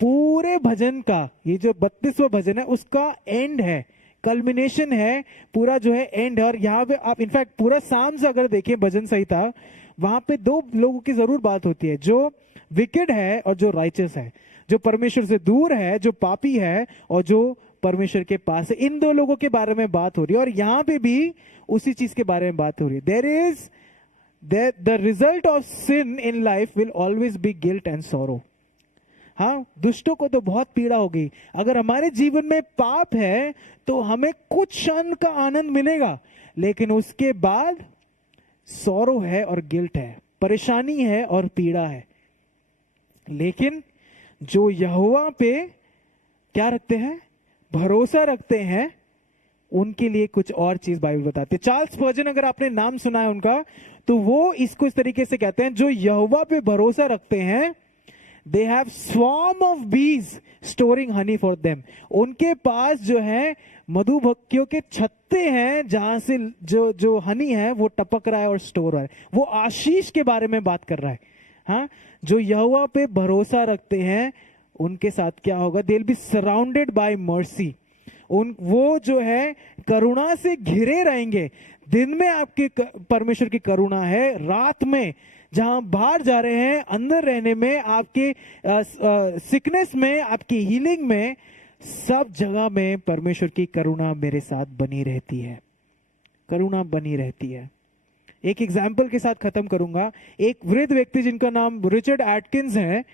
पूरे भजन का, ये जो 32वां भजन है उसका एंड है, कल्मिनेशन है, पूरा जो है एंड है। और यहाँ पे आप इनफैक्ट पूरा साम से अगर देखें भजन संहिता, वहां पे दो लोगों की जरूर बात होती है, जो विकेड है और जो राइचस है, जो परमेश्वर से दूर है, जो पापी है, और जो परमेश्वर के पास है। इन दो लोगों के बारे में बात हो रही है, और यहां पे भी उसी चीज के बारे में बात हो रही है। There is the result of sin in life will always be guilt and sorrow. हाँ, दुष्टों को तो बहुत पीड़ा होगी। अगर हमारे जीवन में पाप है तो हमें कुछ क्षण का आनंद मिलेगा, लेकिन उसके बाद सॉरो है और गिल्ट है, परेशानी है और पीड़ा है। लेकिन जो यहोवा पे क्या रखते हैं, भरोसा रखते हैं, उनके लिए कुछ और चीज बाइबल बताते हैं। चार्ल्स स्पर्जन, अगर आपने नाम सुना है उनका, तो वो इसको इस तरीके से कहते हैं, जो यहोवा पे भरोसा रखते हैं, दे हैव स्वॉर्म ऑफ बीज स्टोरिंग हनी फॉर देम। उनके पास जो है मधुमक्खियों के छत्ते हैं, जहां से जो हनी है वो टपक रहा है और स्टोर हो रहा है। वो आशीष के बारे में बात कर रहा है। हाँ, जो यहोवा पे भरोसा रखते हैं उनके साथ क्या होगा, they will be surrounded by mercy. वो जो है करुणा से घिरे रहेंगे। दिन में आपके परमेश्वर की करुणा है, रात में जहां बाहर जा रहे हैं, अंदर रहने में, आपके सिकनेस में, आपकी हीलिंग में, सब जगह में परमेश्वर की करुणा मेरे साथ बनी रहती है, करुणा बनी रहती है। एक एग्जाम्पल के साथ खत्म करूंगा। एक वृद्ध व्यक्ति जिनका नाम रिचर्ड एटकिंस है,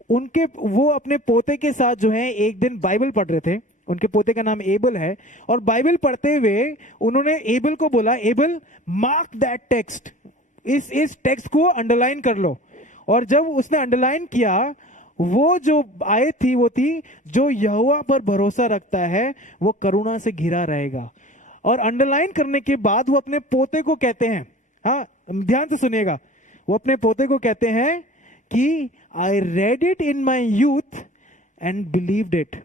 वो अपने पोते के साथ जो है एक दिन बाइबल पढ़ रहे थे। उनके पोते का नाम एबल है, और बाइबल पढ़ते हुए उन्होंने एबल को बोला, एबल मार्क दैट टेक्स्ट, इस टेक्स्ट को अंडरलाइन कर लो। और जब उसने अंडरलाइन किया, वो जो आयत थी वो थी, जो यहोवा पर भरोसा रखता है वो करुणा से घिरा रहेगा। और अंडरलाइन करने के बाद वो अपने पोते को कहते हैं, हाँ ध्यान से सुनिएगा, वो अपने पोते को कहते हैं कि I read it in my youth and believed it,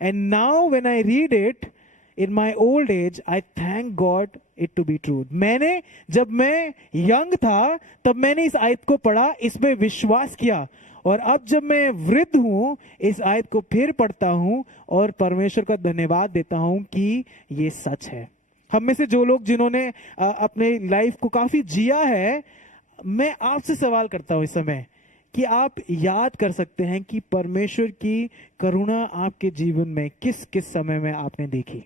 and now when I read it in my old age I thank God it to be true. मैंने, जब मैं यंग था तब मैंने इस आयत को पढ़ा, इसमें विश्वास किया, और अब जब मैं वृद्ध हूं इस आयत को फिर पढ़ता हूं और परमेश्वर का धन्यवाद देता हूं कि ये सच है। हम में से जो लोग जिन्होंने अपने लाइफ को काफी जिया है, मैं आपसे सवाल करता हूं इस समय कि आप याद कर सकते हैं कि परमेश्वर की करुणा आपके जीवन में किस किस समय में आपने देखी?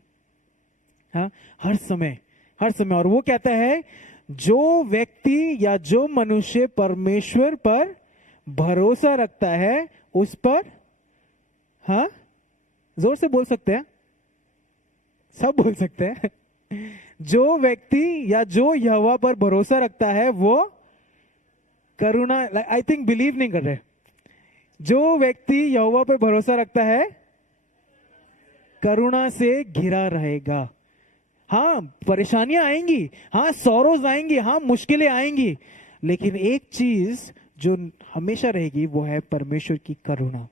हाँ, हर समय, हर समय। और वो कहता है, जो व्यक्ति या जो मनुष्य परमेश्वर पर भरोसा रखता है उस पर, हाँ जोर से बोल सकते हैं, सब बोल सकते हैं, जो व्यक्ति या जो यहोवा पर भरोसा रखता है वो करुणा, आई थिंक बिलीव नहीं कर रहे, जो व्यक्ति यहोवा पर भरोसा रखता है करुणा से घिरा रहेगा। हाँ, परेशानियां आएंगी, हाँ सॉरोज आएंगी, हाँ मुश्किलें आएंगी, लेकिन एक चीज जो हमेशा रहेगी वो है परमेश्वर की करुणा।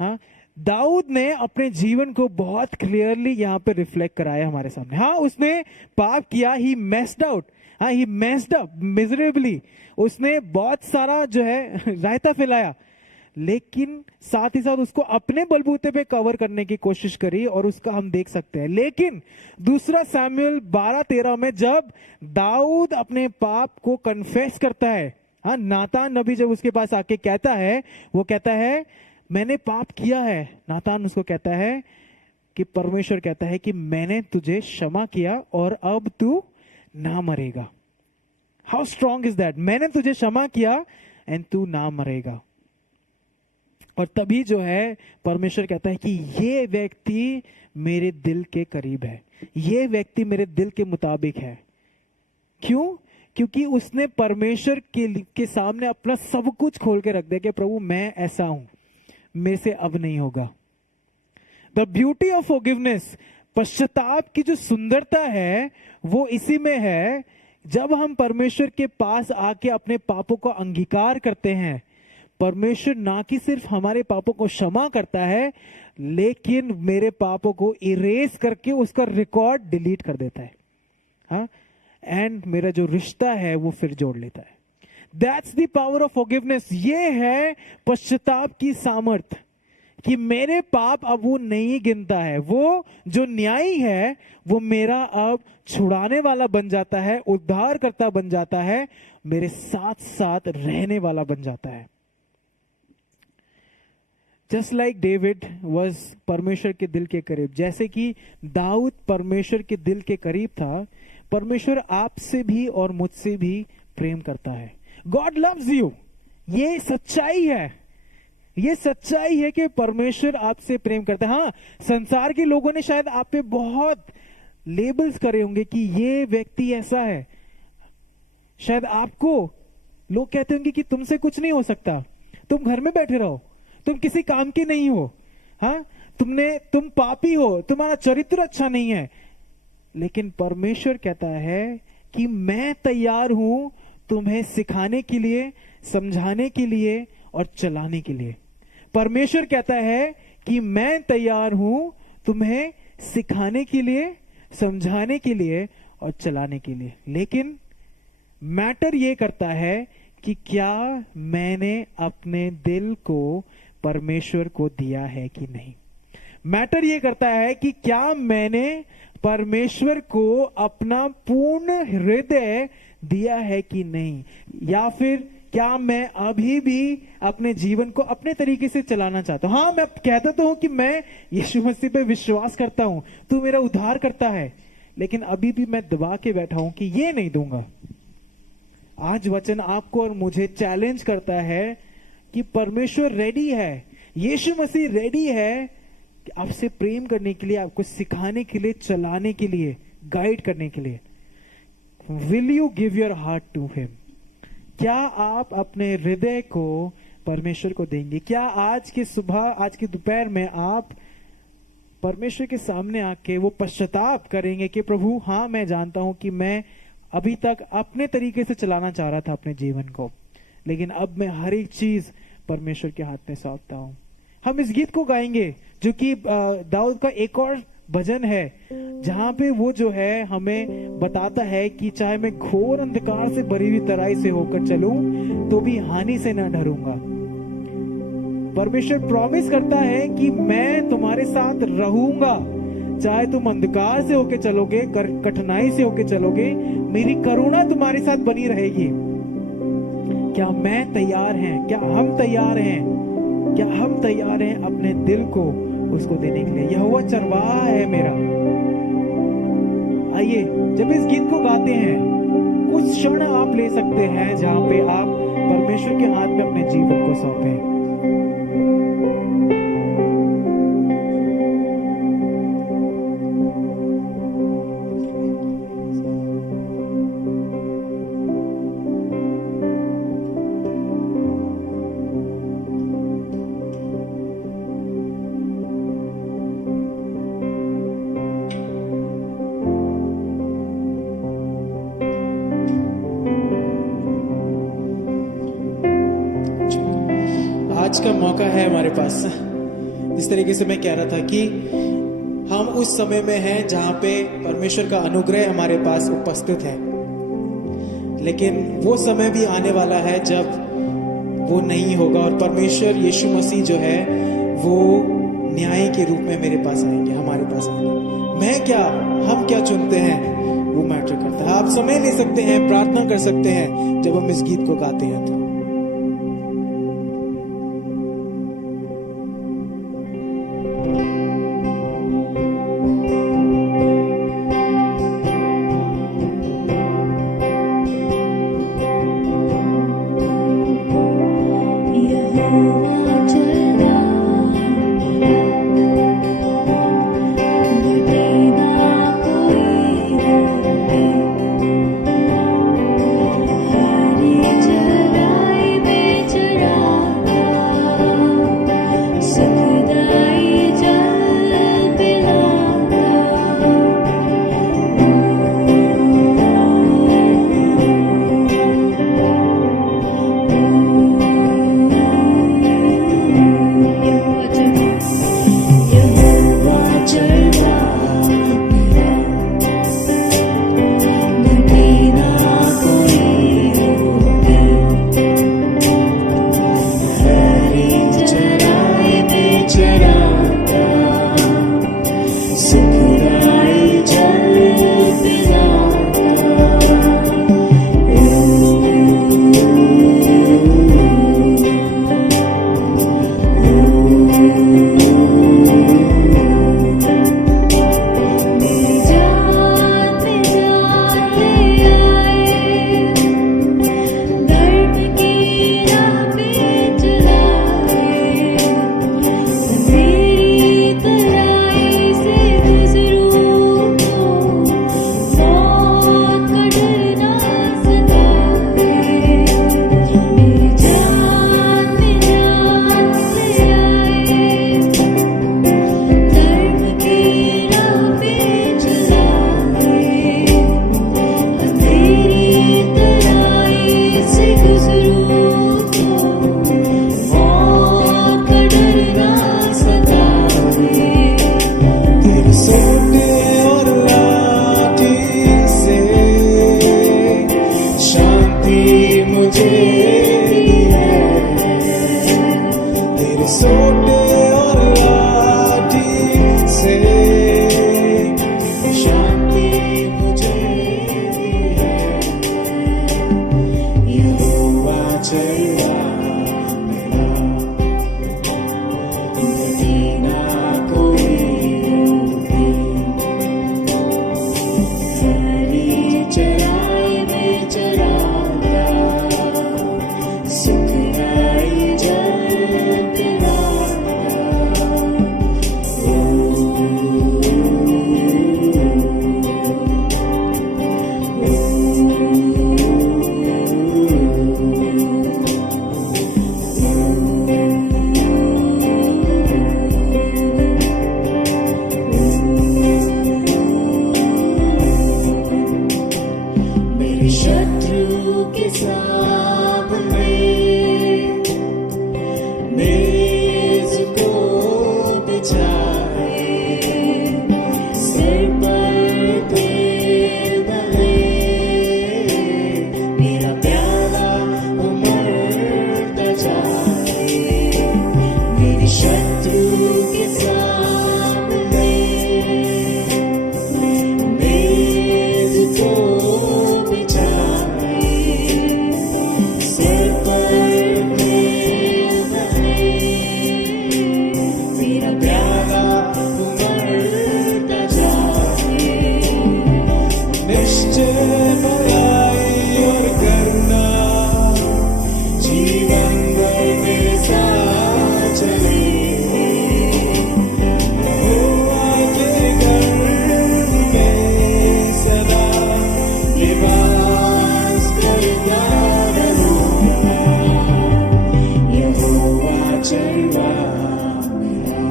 हाँ, दाऊद ने अपने जीवन को बहुत क्लियरली यहाँ पे रिफ्लेक्ट कराया हमारे सामने। हाँ, उसने पाप किया, ही मेस्ड आउट, हाँ ही मेस्ड अप मिजरेबली, उसने बहुत सारा जो है रायता फैलाया, लेकिन साथ ही साथ उसको अपने बलबूते पे कवर करने की कोशिश करी, और उसका हम देख सकते हैं। लेकिन दूसरा सामुएल 12:13 में जब दाऊद अपने पाप को कन्फेस करता है, हाँ नातान नबी जब उसके पास आके कहता है, वो कहता है मैंने पाप किया है, नातान उसको कहता है कि परमेश्वर कहता है कि मैंने तुझे क्षमा किया और अब तू ना मरेगा। हाउ स्ट्रॉन्ग इज दैट, मैंने तुझे क्षमा किया एंड तू ना मरेगा। और तभी जो है परमेश्वर कहता है कि ये व्यक्ति मेरे दिल के करीब है, ये व्यक्ति मेरे दिल के मुताबिक है। क्यों? क्योंकि उसने परमेश्वर के सामने अपना सब कुछ खोल के रख दिया कि प्रभु मैं ऐसा हूं, मेरे से अब नहीं होगा। द ब्यूटी ऑफ फॉरगिवनेस, पश्चाताप की जो सुंदरता है वो इसी में है, जब हम परमेश्वर के पास आके अपने पापों को अंगीकार करते हैं, परमेश्वर ना कि सिर्फ हमारे पापों को क्षमा करता है, लेकिन मेरे पापों को इरेज करके उसका रिकॉर्ड डिलीट कर देता है। हाँ, एंड मेरा जो रिश्ता है वो फिर जोड़ लेता है। That's the power of forgiveness. ये है पश्चाताप की सामर्थ, कि मेरे पाप अब वो नहीं गिनता है। वो जो न्यायी है वो मेरा अब छुड़ाने वाला बन जाता है, उद्धार करता बन जाता है, मेरे साथ साथ रहने वाला बन जाता है। जस्ट लाइक डेविड वॉज परमेश्वर के दिल के करीब, जैसे कि दाऊद परमेश्वर के दिल के करीब था, परमेश्वर आपसे भी और मुझसे भी प्रेम करता है। God loves you. ये सच्चाई है, ये सच्चाई है कि परमेश्वर आपसे प्रेम करता है। हाँ, संसार के लोगों ने शायद आप पे बहुत लेबल्स करे होंगे कि ये व्यक्ति ऐसा है। शायद आपको लोग कहते होंगे कि तुमसे कुछ नहीं हो सकता, तुम घर में बैठे रहो, तुम किसी काम के नहीं हो, हाँ, तुम पापी हो, तुम्हारा चरित्र अच्छा नहीं है। लेकिन परमेश्वर कहता है कि मैं तैयार हूं तुम्हें सिखाने के लिए, समझाने के लिए और चलाने के लिए। परमेश्वर कहता है कि मैं तैयार हूं तुम्हें सिखाने के लिए, समझाने के लिए और चलाने के लिए। लेकिन मैटर ये करता है कि क्या मैंने अपने दिल को परमेश्वर को दिया है कि नहीं। मैटर ये करता है कि क्या मैंने परमेश्वर को अपना पूर्ण हृदय दिया है कि नहीं, या फिर क्या मैं अभी भी अपने जीवन को अपने तरीके से चलाना चाहता हूं। हाँ, मैं कहता तो हूं कि मैं यीशु मसीह पे विश्वास करता हूं, तू मेरा उद्धार करता है, लेकिन अभी भी मैं दबा के बैठा हूं कि ये नहीं दूंगा। आज वचन आपको और मुझे चैलेंज करता है कि परमेश्वर रेडी है, यीशु मसीह रेडी है कि आपसे प्रेम करने के लिए, आपको सिखाने के लिए, चलाने के लिए, गाइड करने के लिए। Will you give your heart to him? क्या आप अपने हृदय को परमेश्वर को देंगे? क्या आज की सुबह, आज की दोपहर में आप परमेश्वर के सामने आके वो पश्चाताप करेंगे कि प्रभु हाँ, मैं जानता हूं कि मैं अभी तक अपने तरीके से चलाना चाह रहा था अपने जीवन को, लेकिन अब मैं हर एक चीज परमेश्वर के हाथ में सौंपता हूं। हम इस गीत को गाएंगे जो कि दाऊद का एक और भजन है, जहां पे वो जो है हमें बताता है कि चाहे मैं घोर अंधकार से भरी हुई तराई से होकर चलूं तो भी हानि से न डरूंगा। परमेश्वर प्रॉमिस करता है कि मैं तुम्हारे साथ रहूंगा, चाहे तुम अंधकार से होके चलोगे, कठिनाई से होके चलोगे, मेरी करुणा तुम्हारे साथ बनी रहेगी। क्या मैं तैयार हैं? क्या हम तैयार हैं? क्या हम तैयार हैं अपने दिल को उसको देने के लिए? यहोवा चरवाहा है मेरा। आइए, जब इस गीत को गाते हैं, कुछ क्षण आप ले सकते हैं जहां पे आप परमेश्वर के हाथ में अपने जीवन को सौंपें। आज का मौका है हमारे पास। इस तरीके से मैं कह रहा था कि हम उस समय में हैं जहां पे परमेश्वर का अनुग्रह हमारे पास उपस्थित है, लेकिन वो समय भी आने वाला है जब वो नहीं होगा और परमेश्वर यीशु मसीह जो है वो न्याय के रूप में मेरे पास आएंगे, हमारे पास आएंगे। मैं क्या, हम क्या चुनते हैं वो मैटर करता है। आप समय ले सकते हैं, प्रार्थना कर सकते हैं जब हम इस गीत को गाते हैं। तो सुखदाई जल पिलाता यहोवा चरवा मेरा घटे ना कोई रोके हरी चराई में चराता सुखदाई जल पिलाता मेरी जान में जान ले आए धर्म की राह पे चलाए मेरी तराई से गुजरूं तो मौत का डर ना सताए मेरी जान में जान ले आए धर्म की राह पे चलाए मेरी तराई से गुजरूं तो मौत का डर ना सताए तेरे सोटे और लाठी से शांति मुझे दी है तेरे सोटे और लाठी से शांति मुझे दी है यहोवा चरवा मेरा घटे ना कोई रोके हरी चराई में चराता सुखदाई जल पिलाता मेरे शत्रु के सामने मेज को बिछाए सिर पर तेल भरे मेरा प्याला उमड़ता जाए मेरे शत्रु के सामने मेज को बिछाए सिर पर तेल भरे मेरा प्याला उमड़ता जाए निश्चय भलाई और करुणा जीवन भर मेरे साथ चले यहोवा के घर में सदा निवास करता रहूंगा यहोवा चरवा मेरा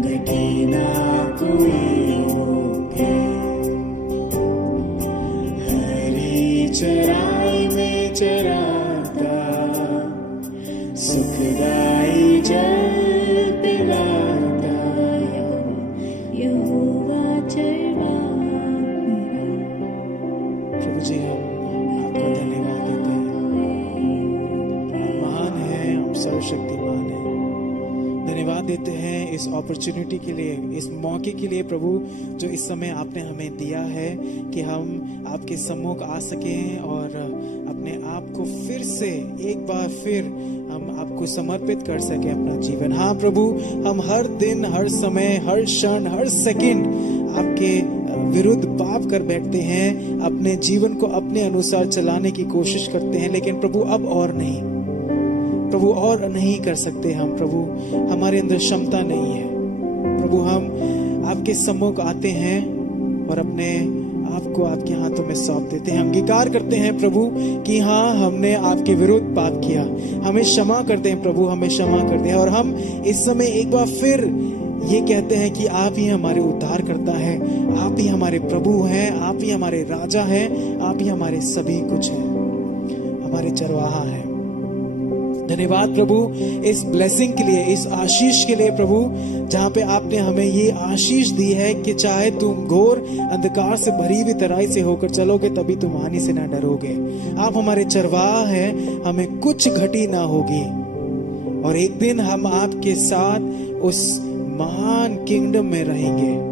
घटे ना कोई रोके हरी चराई में चराता सुखदाई जल पिलाता यहोवा चरवा मेरा प्रभु जी हम आपका धन्यवाद देते हैं। आप महान हैं, आप सर्वशक्तिमान हैं। धन्यवाद देते हैं इस अपॉर्चुनिटी के लिए, इस मौके के लिए प्रभु, जो इस समय आपने हमें दिया है कि हम आपके सम्मुख आ सकें और अपने आप को फिर से एक बार फिर हम आपको समर्पित कर सके अपना जीवन। हाँ प्रभु, हम हर दिन, हर समय, हर क्षण, हर सेकंड आपके विरुद्ध पाप कर बैठते हैं, अपने जीवन को अपने अनुसार चलाने की कोशिश करते हैं, लेकिन प्रभु अब और नहीं, प्रभु और नहीं कर सकते हम प्रभु, हमारे अंदर क्षमता नहीं है प्रभु। हम आपके सम्मुख आते हैं और अपने आपको आपके हाथों में सौंप देते हैं। अंगीकार करते हैं प्रभु कि हाँ, हमने आपके विरुद्ध पाप किया, हमें क्षमा कर दें प्रभु, हमें क्षमा कर दें। और हम इस समय एक बार फिर ये कहते हैं कि आप ही हमारे उद्धार करता है, आप ही हमारे प्रभु हैं, आप ही हमारे राजा हैं, आप ही हमारे सभी कुछ हैं, हमारे चरवाहा हैं। धन्यवाद प्रभु इस ब्लेसिंग के लिए, इस आशीष के लिए प्रभु, जहाँ पे आपने हमें ये आशीष दी है कि चाहे तुम घोर अंधकार से भरी हुई तराई से होकर चलोगे तभी तुम हानि से ना डरोगे। आप हमारे चरवाहा हैं, हमें कुछ घटी ना होगी। और एक दिन हम आपके साथ उस महान किंगडम में रहेंगे।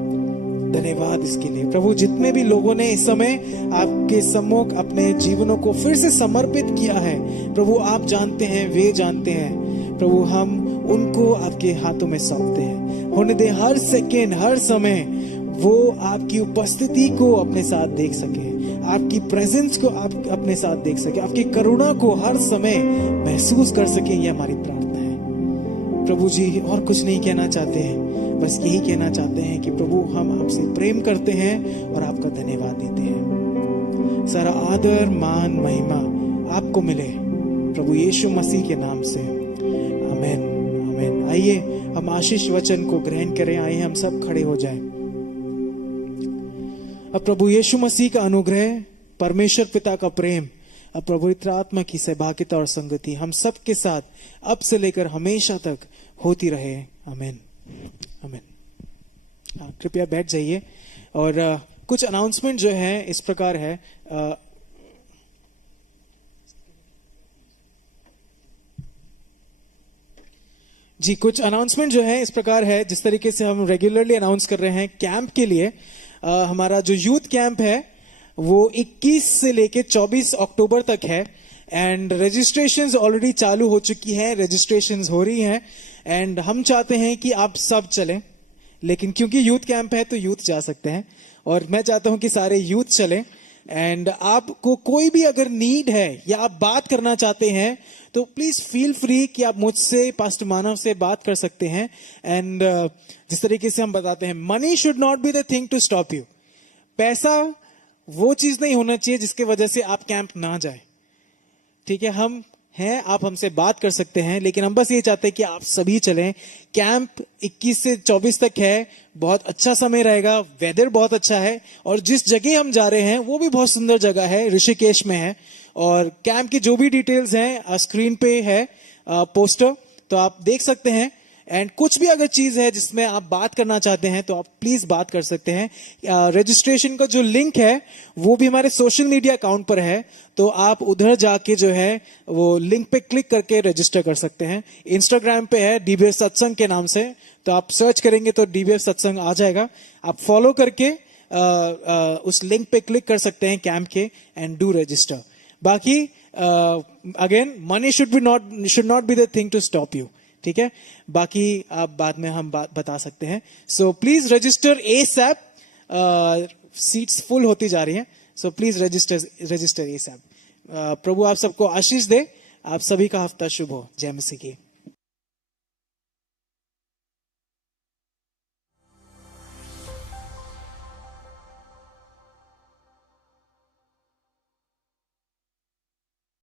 धन्यवाद इसके लिए प्रभु। जितने भी लोगों ने इस समय आपके सम्मुख अपने जीवनों को फिर से समर्पित किया है प्रभु, आप जानते हैं, वे जानते हैं प्रभु, हम उनको आपके हाथों में सौंपते हैं। होने दे हर सेकेंड, हर समय वो आपकी उपस्थिति को अपने साथ देख सके, आपकी प्रेजेंस को आप अपने साथ देख सके, आपकी करुणा को हर समय महसूस कर सके। ये हमारी प्रार्थना है प्रभु जी। और कुछ नहीं कहना चाहते हैं, बस यही कहना चाहते हैं कि प्रभु हम आपसे प्रेम करते हैं और आपका धन्यवाद देते हैं। सारा आदर, मान, महिमा आपको मिले प्रभु यीशु मसीह के नाम से, आमीन, आमीन। आइए हम आशीष वचन को ग्रहण करें। आइए हम सब खड़े हो जाएं। अब प्रभु यीशु मसीह का अनुग्रह, परमेश्वर पिता का प्रेम, अब प्रभु पवित्र आत्मा की सहभागिता और संगति हम सब के साथ अब से लेकर हमेशा तक होती रहे। आमीन, आमीन। कृपया बैठ जाइए। और कुछ अनाउंसमेंट जो है इस प्रकार है। जी, कुछ अनाउंसमेंट जो है इस प्रकार है, जिस तरीके से हम रेगुलरली अनाउंस कर रहे हैं कैंप के लिए। हमारा जो यूथ कैंप है वो 21 से लेके 24 अक्टूबर तक है। एंड रजिस्ट्रेशंस ऑलरेडी चालू हो चुकी है, रजिस्ट्रेशंस हो रही हैं। एंड हम चाहते हैं कि आप सब चलें, लेकिन क्योंकि यूथ कैंप है तो यूथ जा सकते हैं, और मैं चाहता हूं कि सारे यूथ चलें। एंड आपको कोई भी अगर नीड है या आप बात करना चाहते हैं तो प्लीज फील फ्री कि आप मुझसे, पास्टर मानव से बात कर सकते हैं। एंड जिस तरीके से हम बताते हैं, money should not be the thing to stop you. पैसा वो चीज नहीं होना चाहिए जिसके वजह से आप कैंप ना जाए। ठीक है, हम हैं, आप हमसे बात कर सकते हैं, लेकिन हम बस ये चाहते हैं कि आप सभी चलें। कैंप 21 से 24 तक है, बहुत अच्छा समय रहेगा, वेदर बहुत अच्छा है, और जिस जगह हम जा रहे हैं वो भी बहुत सुंदर जगह है, ऋषिकेश में है। और कैंप की जो भी डिटेल्स हैं स्क्रीन पे है पोस्टर, तो आप देख सकते हैं। एंड कुछ भी अगर चीज है जिसमें आप बात करना चाहते हैं तो आप प्लीज बात कर सकते हैं। रजिस्ट्रेशन का जो लिंक है वो भी हमारे सोशल मीडिया अकाउंट पर है, तो आप उधर जाके जो है वो लिंक पे क्लिक करके रजिस्टर कर सकते हैं। इंस्टाग्राम पे है डीबीएफ सत्संग के नाम से, तो आप सर्च करेंगे तो डीबीएफ सत्संग आ जाएगा। आप फॉलो करके उस लिंक पे क्लिक कर सकते हैं कैंप के, एंड डू रजिस्टर। बाकी again, money should not be the thing to stop you. ठीक है, बाकी आप बाद में हम बता सकते हैं। So please register ASAP, seats full होती जा रही हैं, सो प्लीज रजिस्टर ASAP। प्रभु आप सबको आशीष दे। आप सभी का हफ्ता शुभ हो। जय मसीह की।